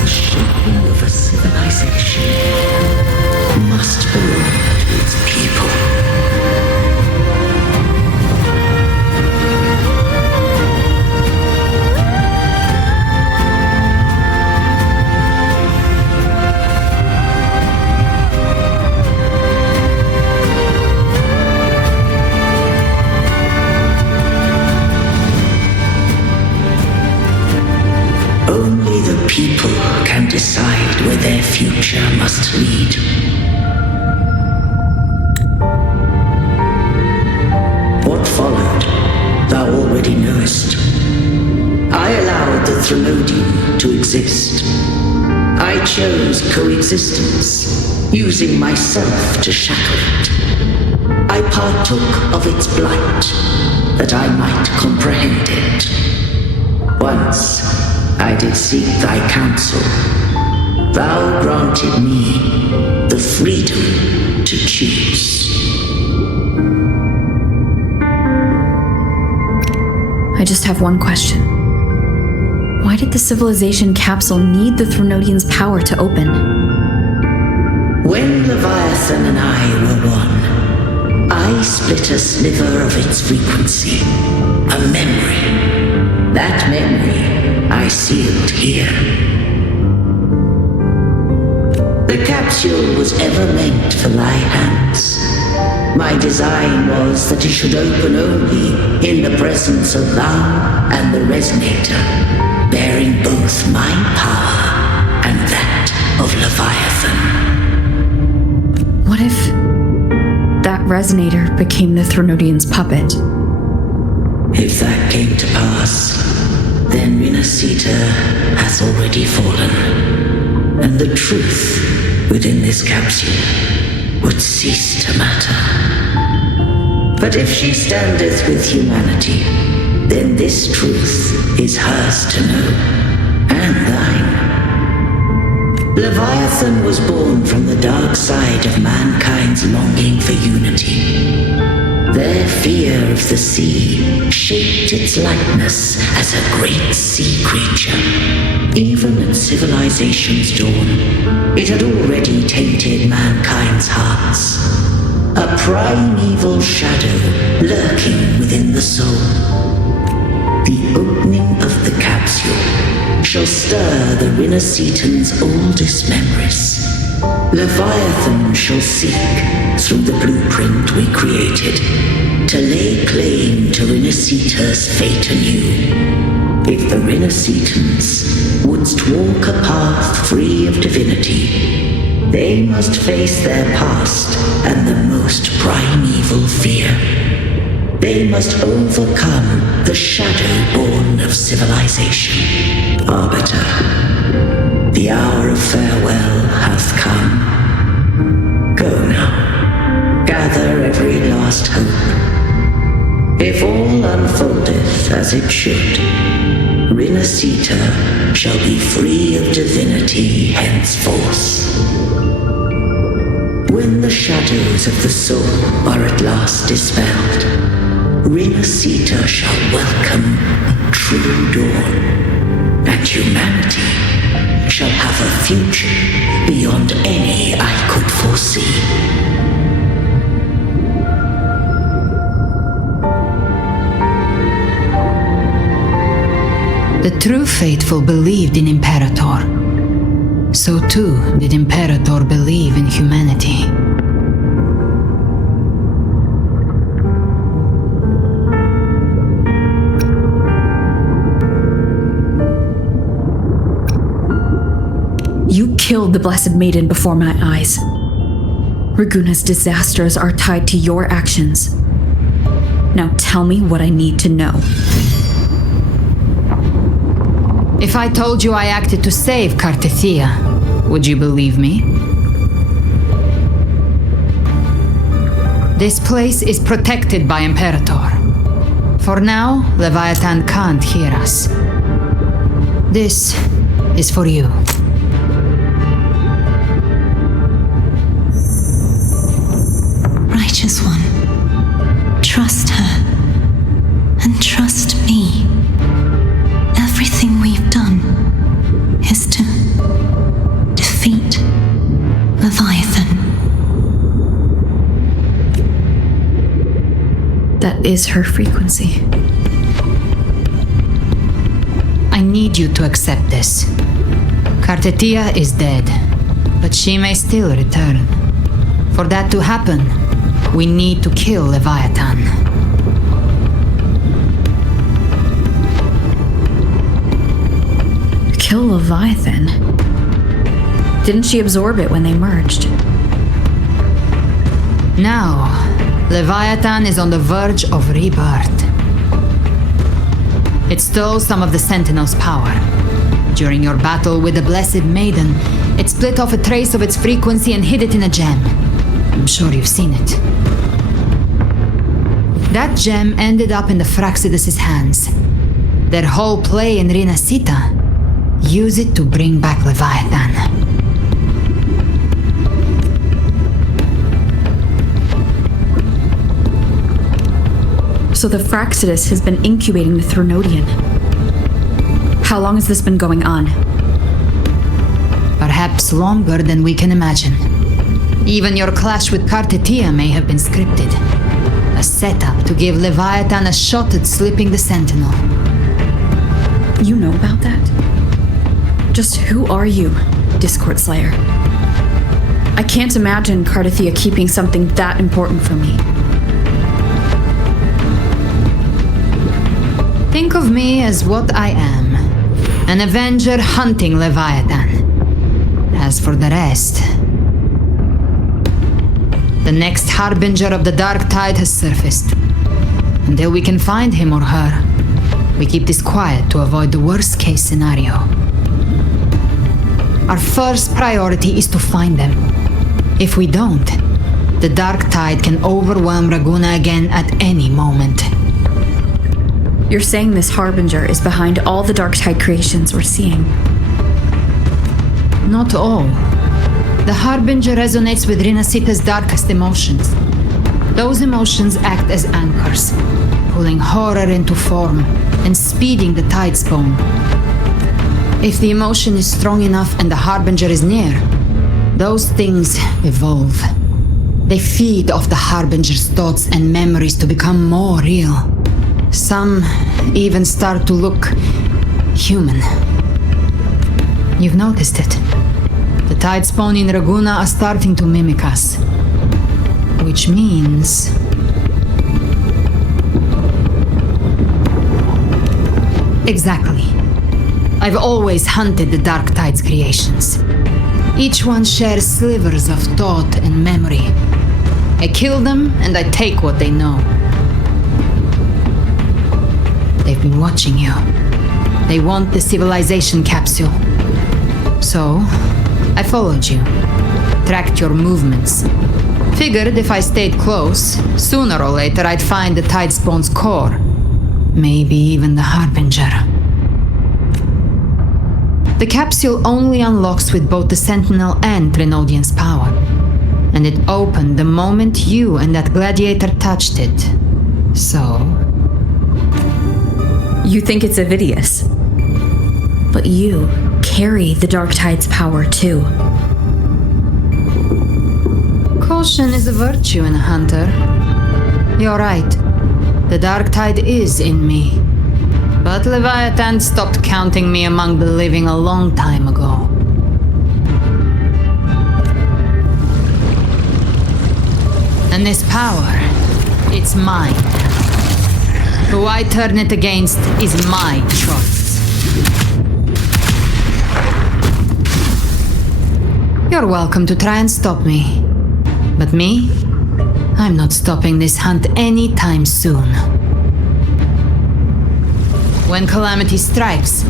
The shaping of a civilization must belong to its people. Only the people can decide where their future must lead. What followed, thou already knowest. I allowed the Thermodian to exist. I chose coexistence, using myself to shackle it. I partook of its blight, that I might comprehend it. Once, I did seek thy counsel. Thou granted me the freedom to choose. I just have one question. Why did the civilization capsule need the Thermodian's power to open? When Leviathan and I were one, I split a sliver of its frequency, a memory. That memory I sealed here. The capsule was ever meant for thy hands. My design was that it should open only in the presence of thou and the resonator, bearing both my power and that of Leviathan. What if that resonator became the Thermodian's puppet? If that came to pass, then Inseeda has already fallen, and the truth within this capsule would cease to matter. But if she standeth with humanity, then this truth is hers to know, and thine. Leviathan was born from the dark side of mankind's longing for unity. Their fear of the sea shaped its likeness as a great sea creature. Even at civilization's dawn, it had already tainted mankind's hearts. A primeval shadow lurking within the soul. The opening of the capsule shall stir the Rinascitan's oldest memories. Leviathan shall seek, through the blueprint we created, to lay claim to Rinascitan's fate anew. If the Rinascitans wouldst walk a path free of divinity, they must face their past and the most primeval fear. They must overcome the shadow born of civilization. Arbiter, the hour of farewell hath come. Go now, gather every last hope. If all unfoldeth as it should, Rinascita shall be free of divinity henceforth. When the shadows of the soul are at last dispelled, Rinascita shall welcome a true dawn, and humanity shall have a future beyond any I could foresee. The true faithful believed in Imperator. So too did Imperator believe in humanity. You killed the Blessed Maiden before my eyes. Raguna's disasters are tied to your actions. Now tell me what I need to know. If I told you I acted to save Cartethia, would you believe me? This place is protected by Imperator. For now, Leviathan can't hear us. This is for you. Righteous One, trust her, and trust me. Everything we've done is to defeat Leviathan. That is her frequency. I need you to accept this. Cartethia is dead, but she may still return. For that to happen, we need to kill Leviathan. Kill Leviathan? Didn't she absorb it when they merged? Now, Leviathan is on the verge of rebirth. It stole some of the Sentinel's power. During your battle with the Blessed Maiden, it split off a trace of its frequency and hid it in a gem. I'm sure you've seen it. That gem ended up in the Fraxidus' hands. Their whole play in Rinasita, use it to bring back Leviathan. So the Fraxidus has been incubating the Thronodian. How long has this been going on? Perhaps longer than we can imagine. Even your clash with Cartethia may have been scripted. A setup to give Leviathan a shot at slipping the Sentinel. You know about that? Just who are you, Discord Slayer? I can't imagine Cartethia keeping something that important from me. Think of me as what I am. An Avenger hunting Leviathan. As for the rest... The next Harbinger of the Dark Tide has surfaced. Until we can find him or her, we keep this quiet to avoid the worst case scenario. Our first priority is to find them. If we don't, the Dark Tide can overwhelm Raguna again at any moment. You're saying this Harbinger is behind all the Dark Tide creations we're seeing? Not all. The Harbinger resonates with Rinasita's darkest emotions. Those emotions act as anchors, pulling horror into form and speeding the Tidespawn. If the emotion is strong enough and the Harbinger is near, those things evolve. They feed off the Harbinger's thoughts and memories to become more real. Some even start to look human. You've noticed it. The Tidespawn in Raguna are starting to mimic us. Which means... Exactly. I've always hunted the Dark Tide's creations. Each one shares slivers of thought and memory. I kill them and I take what they know. They've been watching you. They want the civilization capsule. So, I followed you, tracked your movements. Figured if I stayed close, sooner or later I'd find the Tidespawn's core. Maybe even the Harbinger. The capsule only unlocks with both the Sentinel and Trinodian's power. And it opened the moment you and that gladiator touched it. So... You think it's Avidius. But you carry the Dark Tide's power too. Caution is a virtue in a hunter. You're right. The Dark Tide is in me. But Leviathan stopped counting me among the living a long time ago. And this power, it's mine. Who I turn it against is my choice. You're welcome to try and stop me. But me? I'm not stopping this hunt anytime soon. When calamity strikes,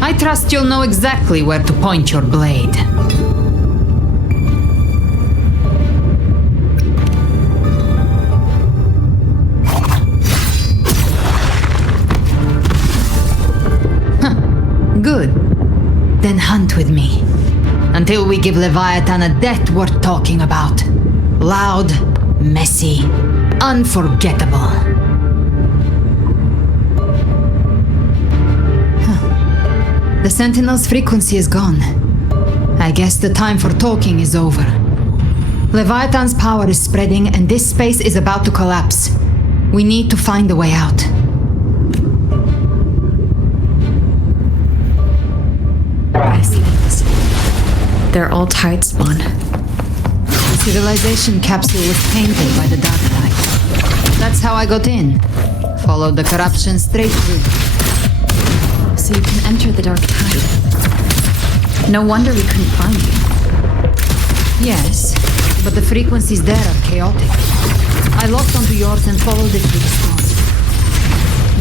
I trust you'll know exactly where to point your blade. Good. Then hunt with me. Until we give Leviathan a death worth talking about. Loud, messy, unforgettable. The Sentinel's frequency is gone. I guess the time for talking is over. Leviathan's power is spreading and this space is about to collapse. We need to find a way out. I see these. They're all tide spawn. The civilization capsule was painted by the Dark Tide. That's how I got in. Followed the corruption straight through. So you can enter the Dark Tide. No wonder we couldn't find you. Yes, but the frequencies there are chaotic. I locked onto yours and followed it through the storm.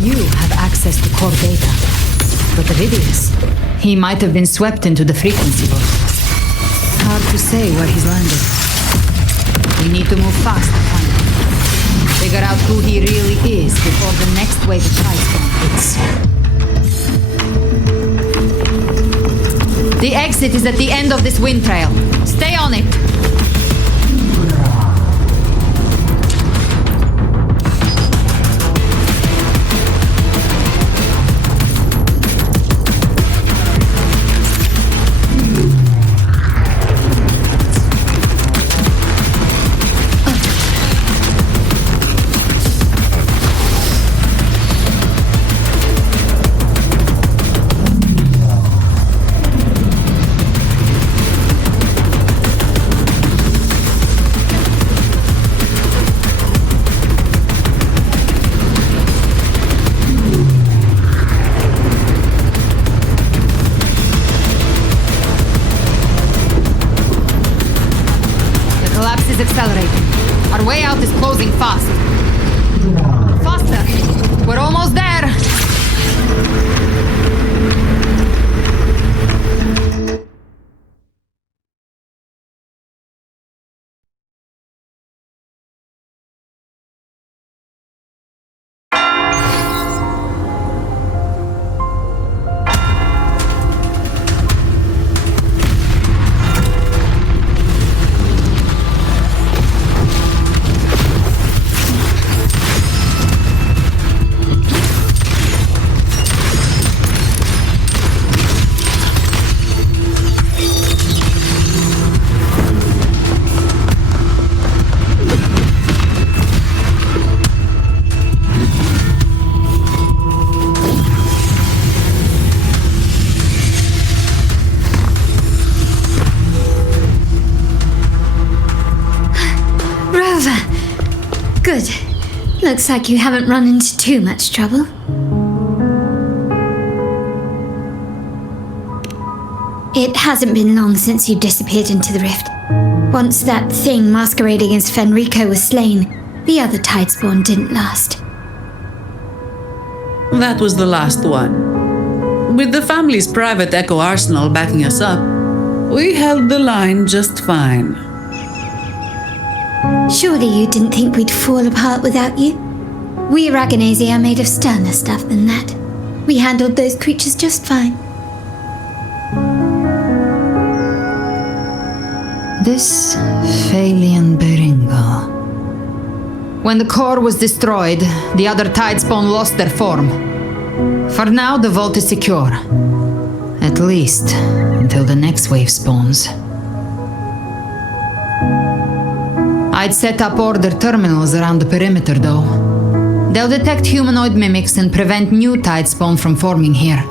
You have access to core data. But Avidius, he might have been swept into the frequency vortex. Hard to say where he's landed. We need to move fast to find him. Figure out who he really is before the next wave of tidestorm hits. The exit is at the end of this wind trail. Stay on it! Is accelerating. Our way out is closing fast. Faster! We're almost there! Good. Looks like you haven't run into too much trouble. It hasn't been long since you disappeared into the rift. Once that thing masquerading as Fenrico was slain, the other tidespawn didn't last. That was the last one. With the family's private echo arsenal backing us up, we held the line just fine. Surely you didn't think we'd fall apart without you? We Aragonese are made of sterner stuff than that. We handled those creatures just fine. This Phalian Beringal. When the core was destroyed, the other tidespawn lost their form. For now, the vault is secure. At least, until the next wave spawns. I'd set up order terminals around the perimeter, though. They'll detect humanoid mimics and prevent new tide spawn from forming here.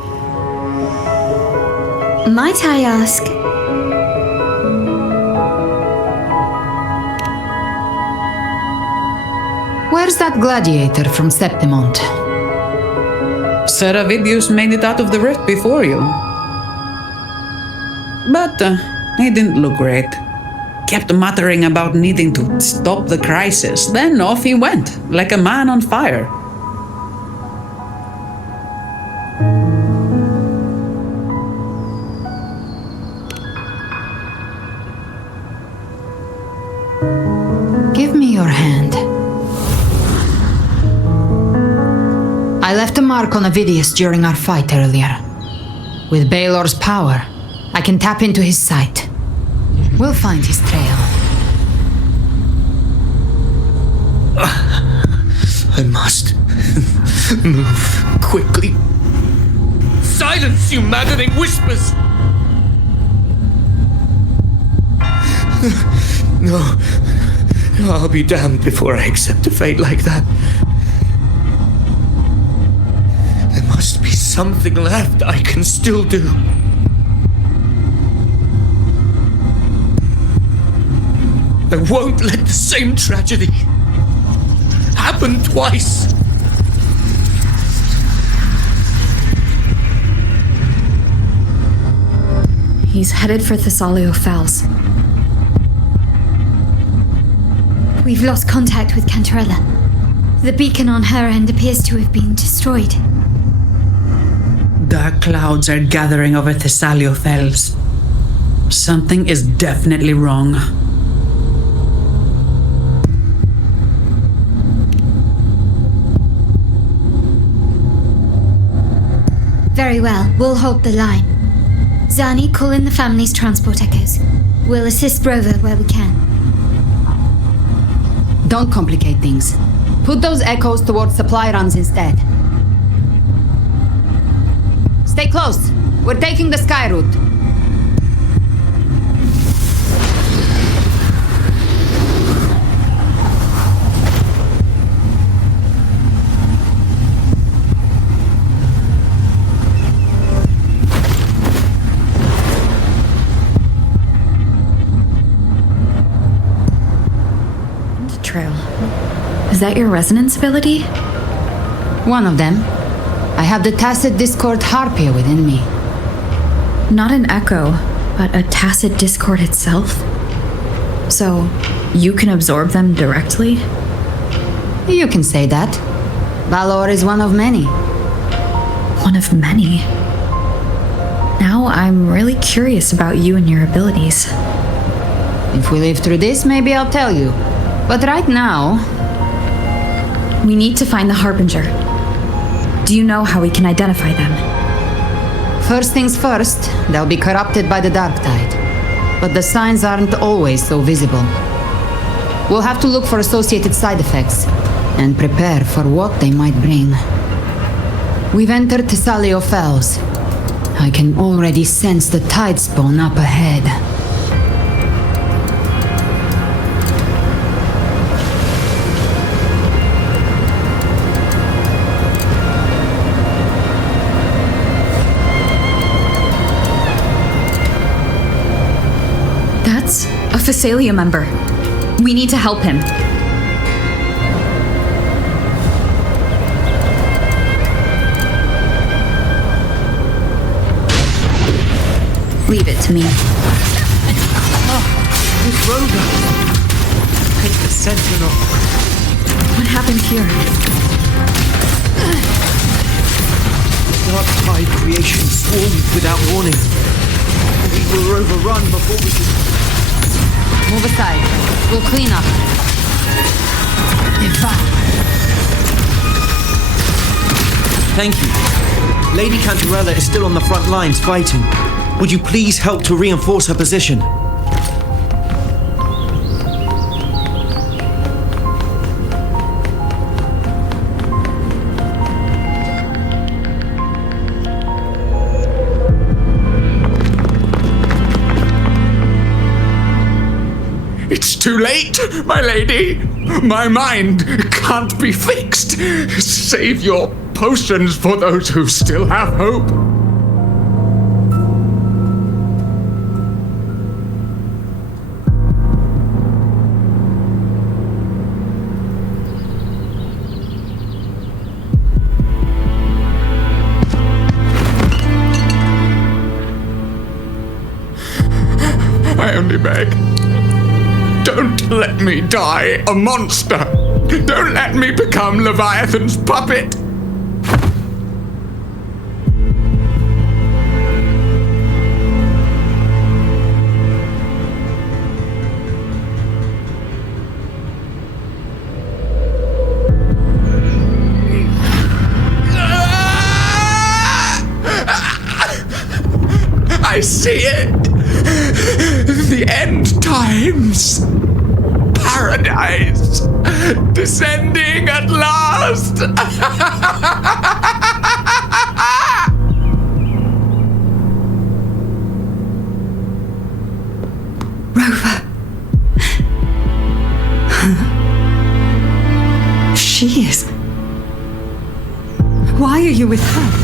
Might I ask? Where's that gladiator from Septimont? Seravidius made it out of the rift before you. But he didn't look great. Kept muttering about needing to stop the crisis. Then off he went, like a man on fire. Give me your hand. I left a mark on Avidius during our fight earlier. With Baelor's power, I can tap into his sight. We'll find his trail. I must move quickly. Silence, you maddening whispers! No, I'll be damned before I accept a fate like that. There must be something left I can still do. I won't let the same tragedy happen twice. He's headed for Thessalio Fells. We've lost contact with Cantarella. The beacon on her end appears to have been destroyed. Dark clouds are gathering over Thessalio Fells. Something is definitely wrong. Very well, we'll hold the line. Zani, call in the family's transport echoes. We'll assist Rover where we can. Don't complicate things. Put those echoes towards supply runs instead. Stay close. We're taking the sky route. Is that your resonance ability? One of them. I have the Tacit Discord Harpia within me. Not an echo, but a Tacit Discord itself? So, you can absorb them directly? You can say that. Valor is one of many. One of many? Now I'm really curious about you and your abilities. If we live through this, maybe I'll tell you. But right now... We need to find the Harbinger. Do you know how we can identify them? First things first, they'll be corrupted by the dark tide. But the signs aren't always so visible. We'll have to look for associated side effects and prepare for what they might bring. We've entered Thessalio Fells. I can already sense the tide spawn up ahead. A Phasalia member. We need to help him. Leave it to me. It's Rover. Take the Sentinel. What happened here? Dark tide creation swarmed without warning. We were overrun before we could... Move aside. We'll clean up. Thank you. Lady Cantarella is still on the front lines fighting. Would you please help to reinforce her position? It's too late, my lady. My mind can't be fixed. Save your potions for those who still have hope. I only beg. Don't let me die a monster. Don't let me become Leviathan's puppet. I see it. The end times. Paradise. Descending at last. Rover. She is. Why are you with her?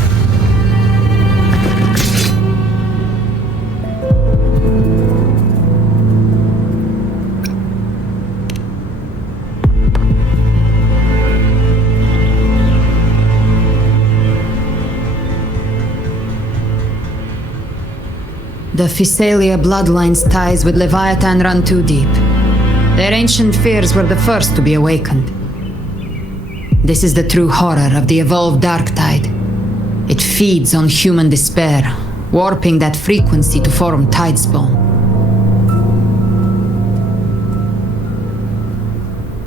The Physalia bloodline's ties with Leviathan run too deep. Their ancient fears were the first to be awakened. This is the true horror of the evolved dark tide. It feeds on human despair, warping that frequency to form tidespawn.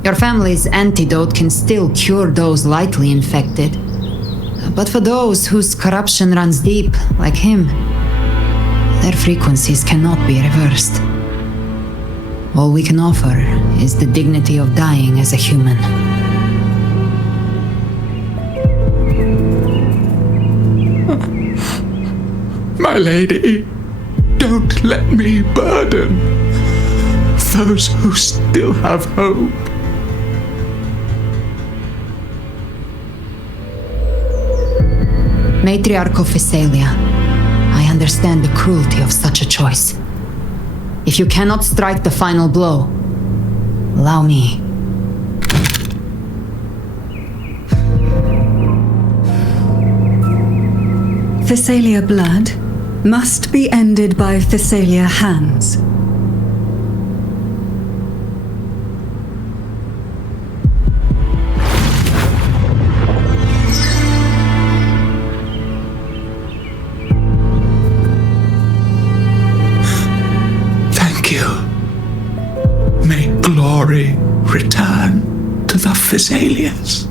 Your family's antidote can still cure those lightly infected. But for those whose corruption runs deep, like him, their frequencies cannot be reversed. All we can offer is the dignity of dying as a human. My lady, don't let me burden those who still have hope. Matriarch of Physalia, I understand the cruelty of such a choice. If you cannot strike the final blow, allow me. Physalia blood must be ended by Physalia hands. Thank you. May glory return to the Physalians.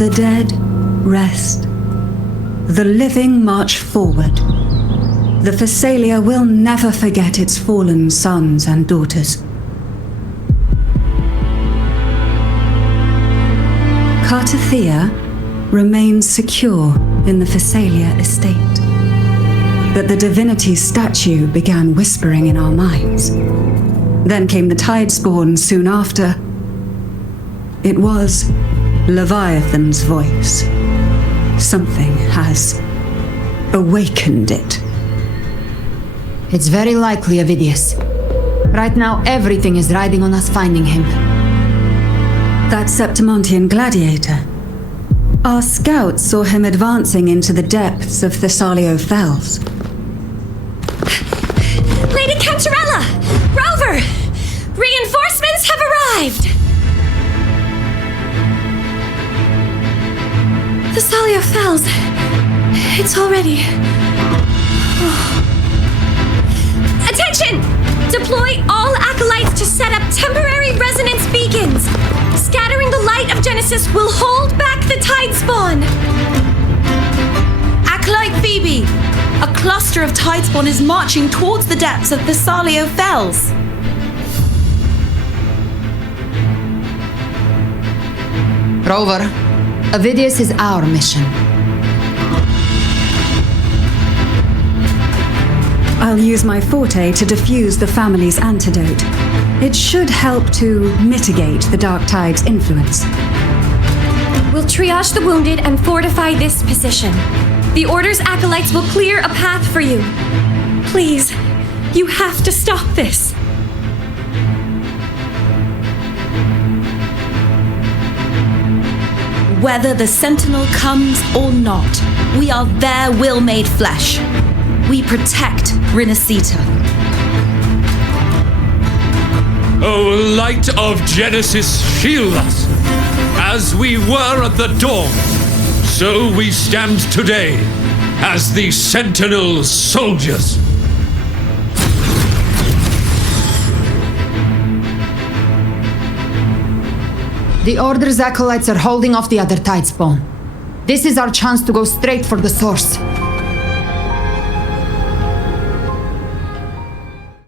The dead rest. The living march forward. The Physalia will never forget its fallen sons and daughters. Cartathea remains secure in the Physalia estate. But the divinity's statue began whispering in our minds. Then came the Tidespawn soon after. It was Leviathan's voice. Something has awakened it. It's very likely, Avidius. Right now, everything is riding on us finding him. That Septimontian gladiator. Our scouts saw him advancing into the depths of Thessalio Fells. Lady Cantarella! Rover! Reinforcements have arrived! Thessalio Fells. It's already... Oh. Attention! Deploy all acolytes to set up temporary resonance beacons. Scattering the light of Genesis will hold back the tide spawn. Acolyte Phoebe, a cluster of tidespawn is marching towards the depths of Thessalio Fells. Rover, Avidius is our mission. I'll use my forte to diffuse the family's antidote. It should help to mitigate the Dark Tide's influence. We'll triage the wounded and fortify this position. The Order's acolytes will clear a path for you. Please, you have to stop this. Whether the Sentinel comes or not, we are their will made flesh. We protect Rinasita. O light of Genesis, shield us. As we were at the dawn, so we stand today as the Sentinel soldiers. The Order's acolytes are holding off the other tidespawn. This is our chance to go straight for the source.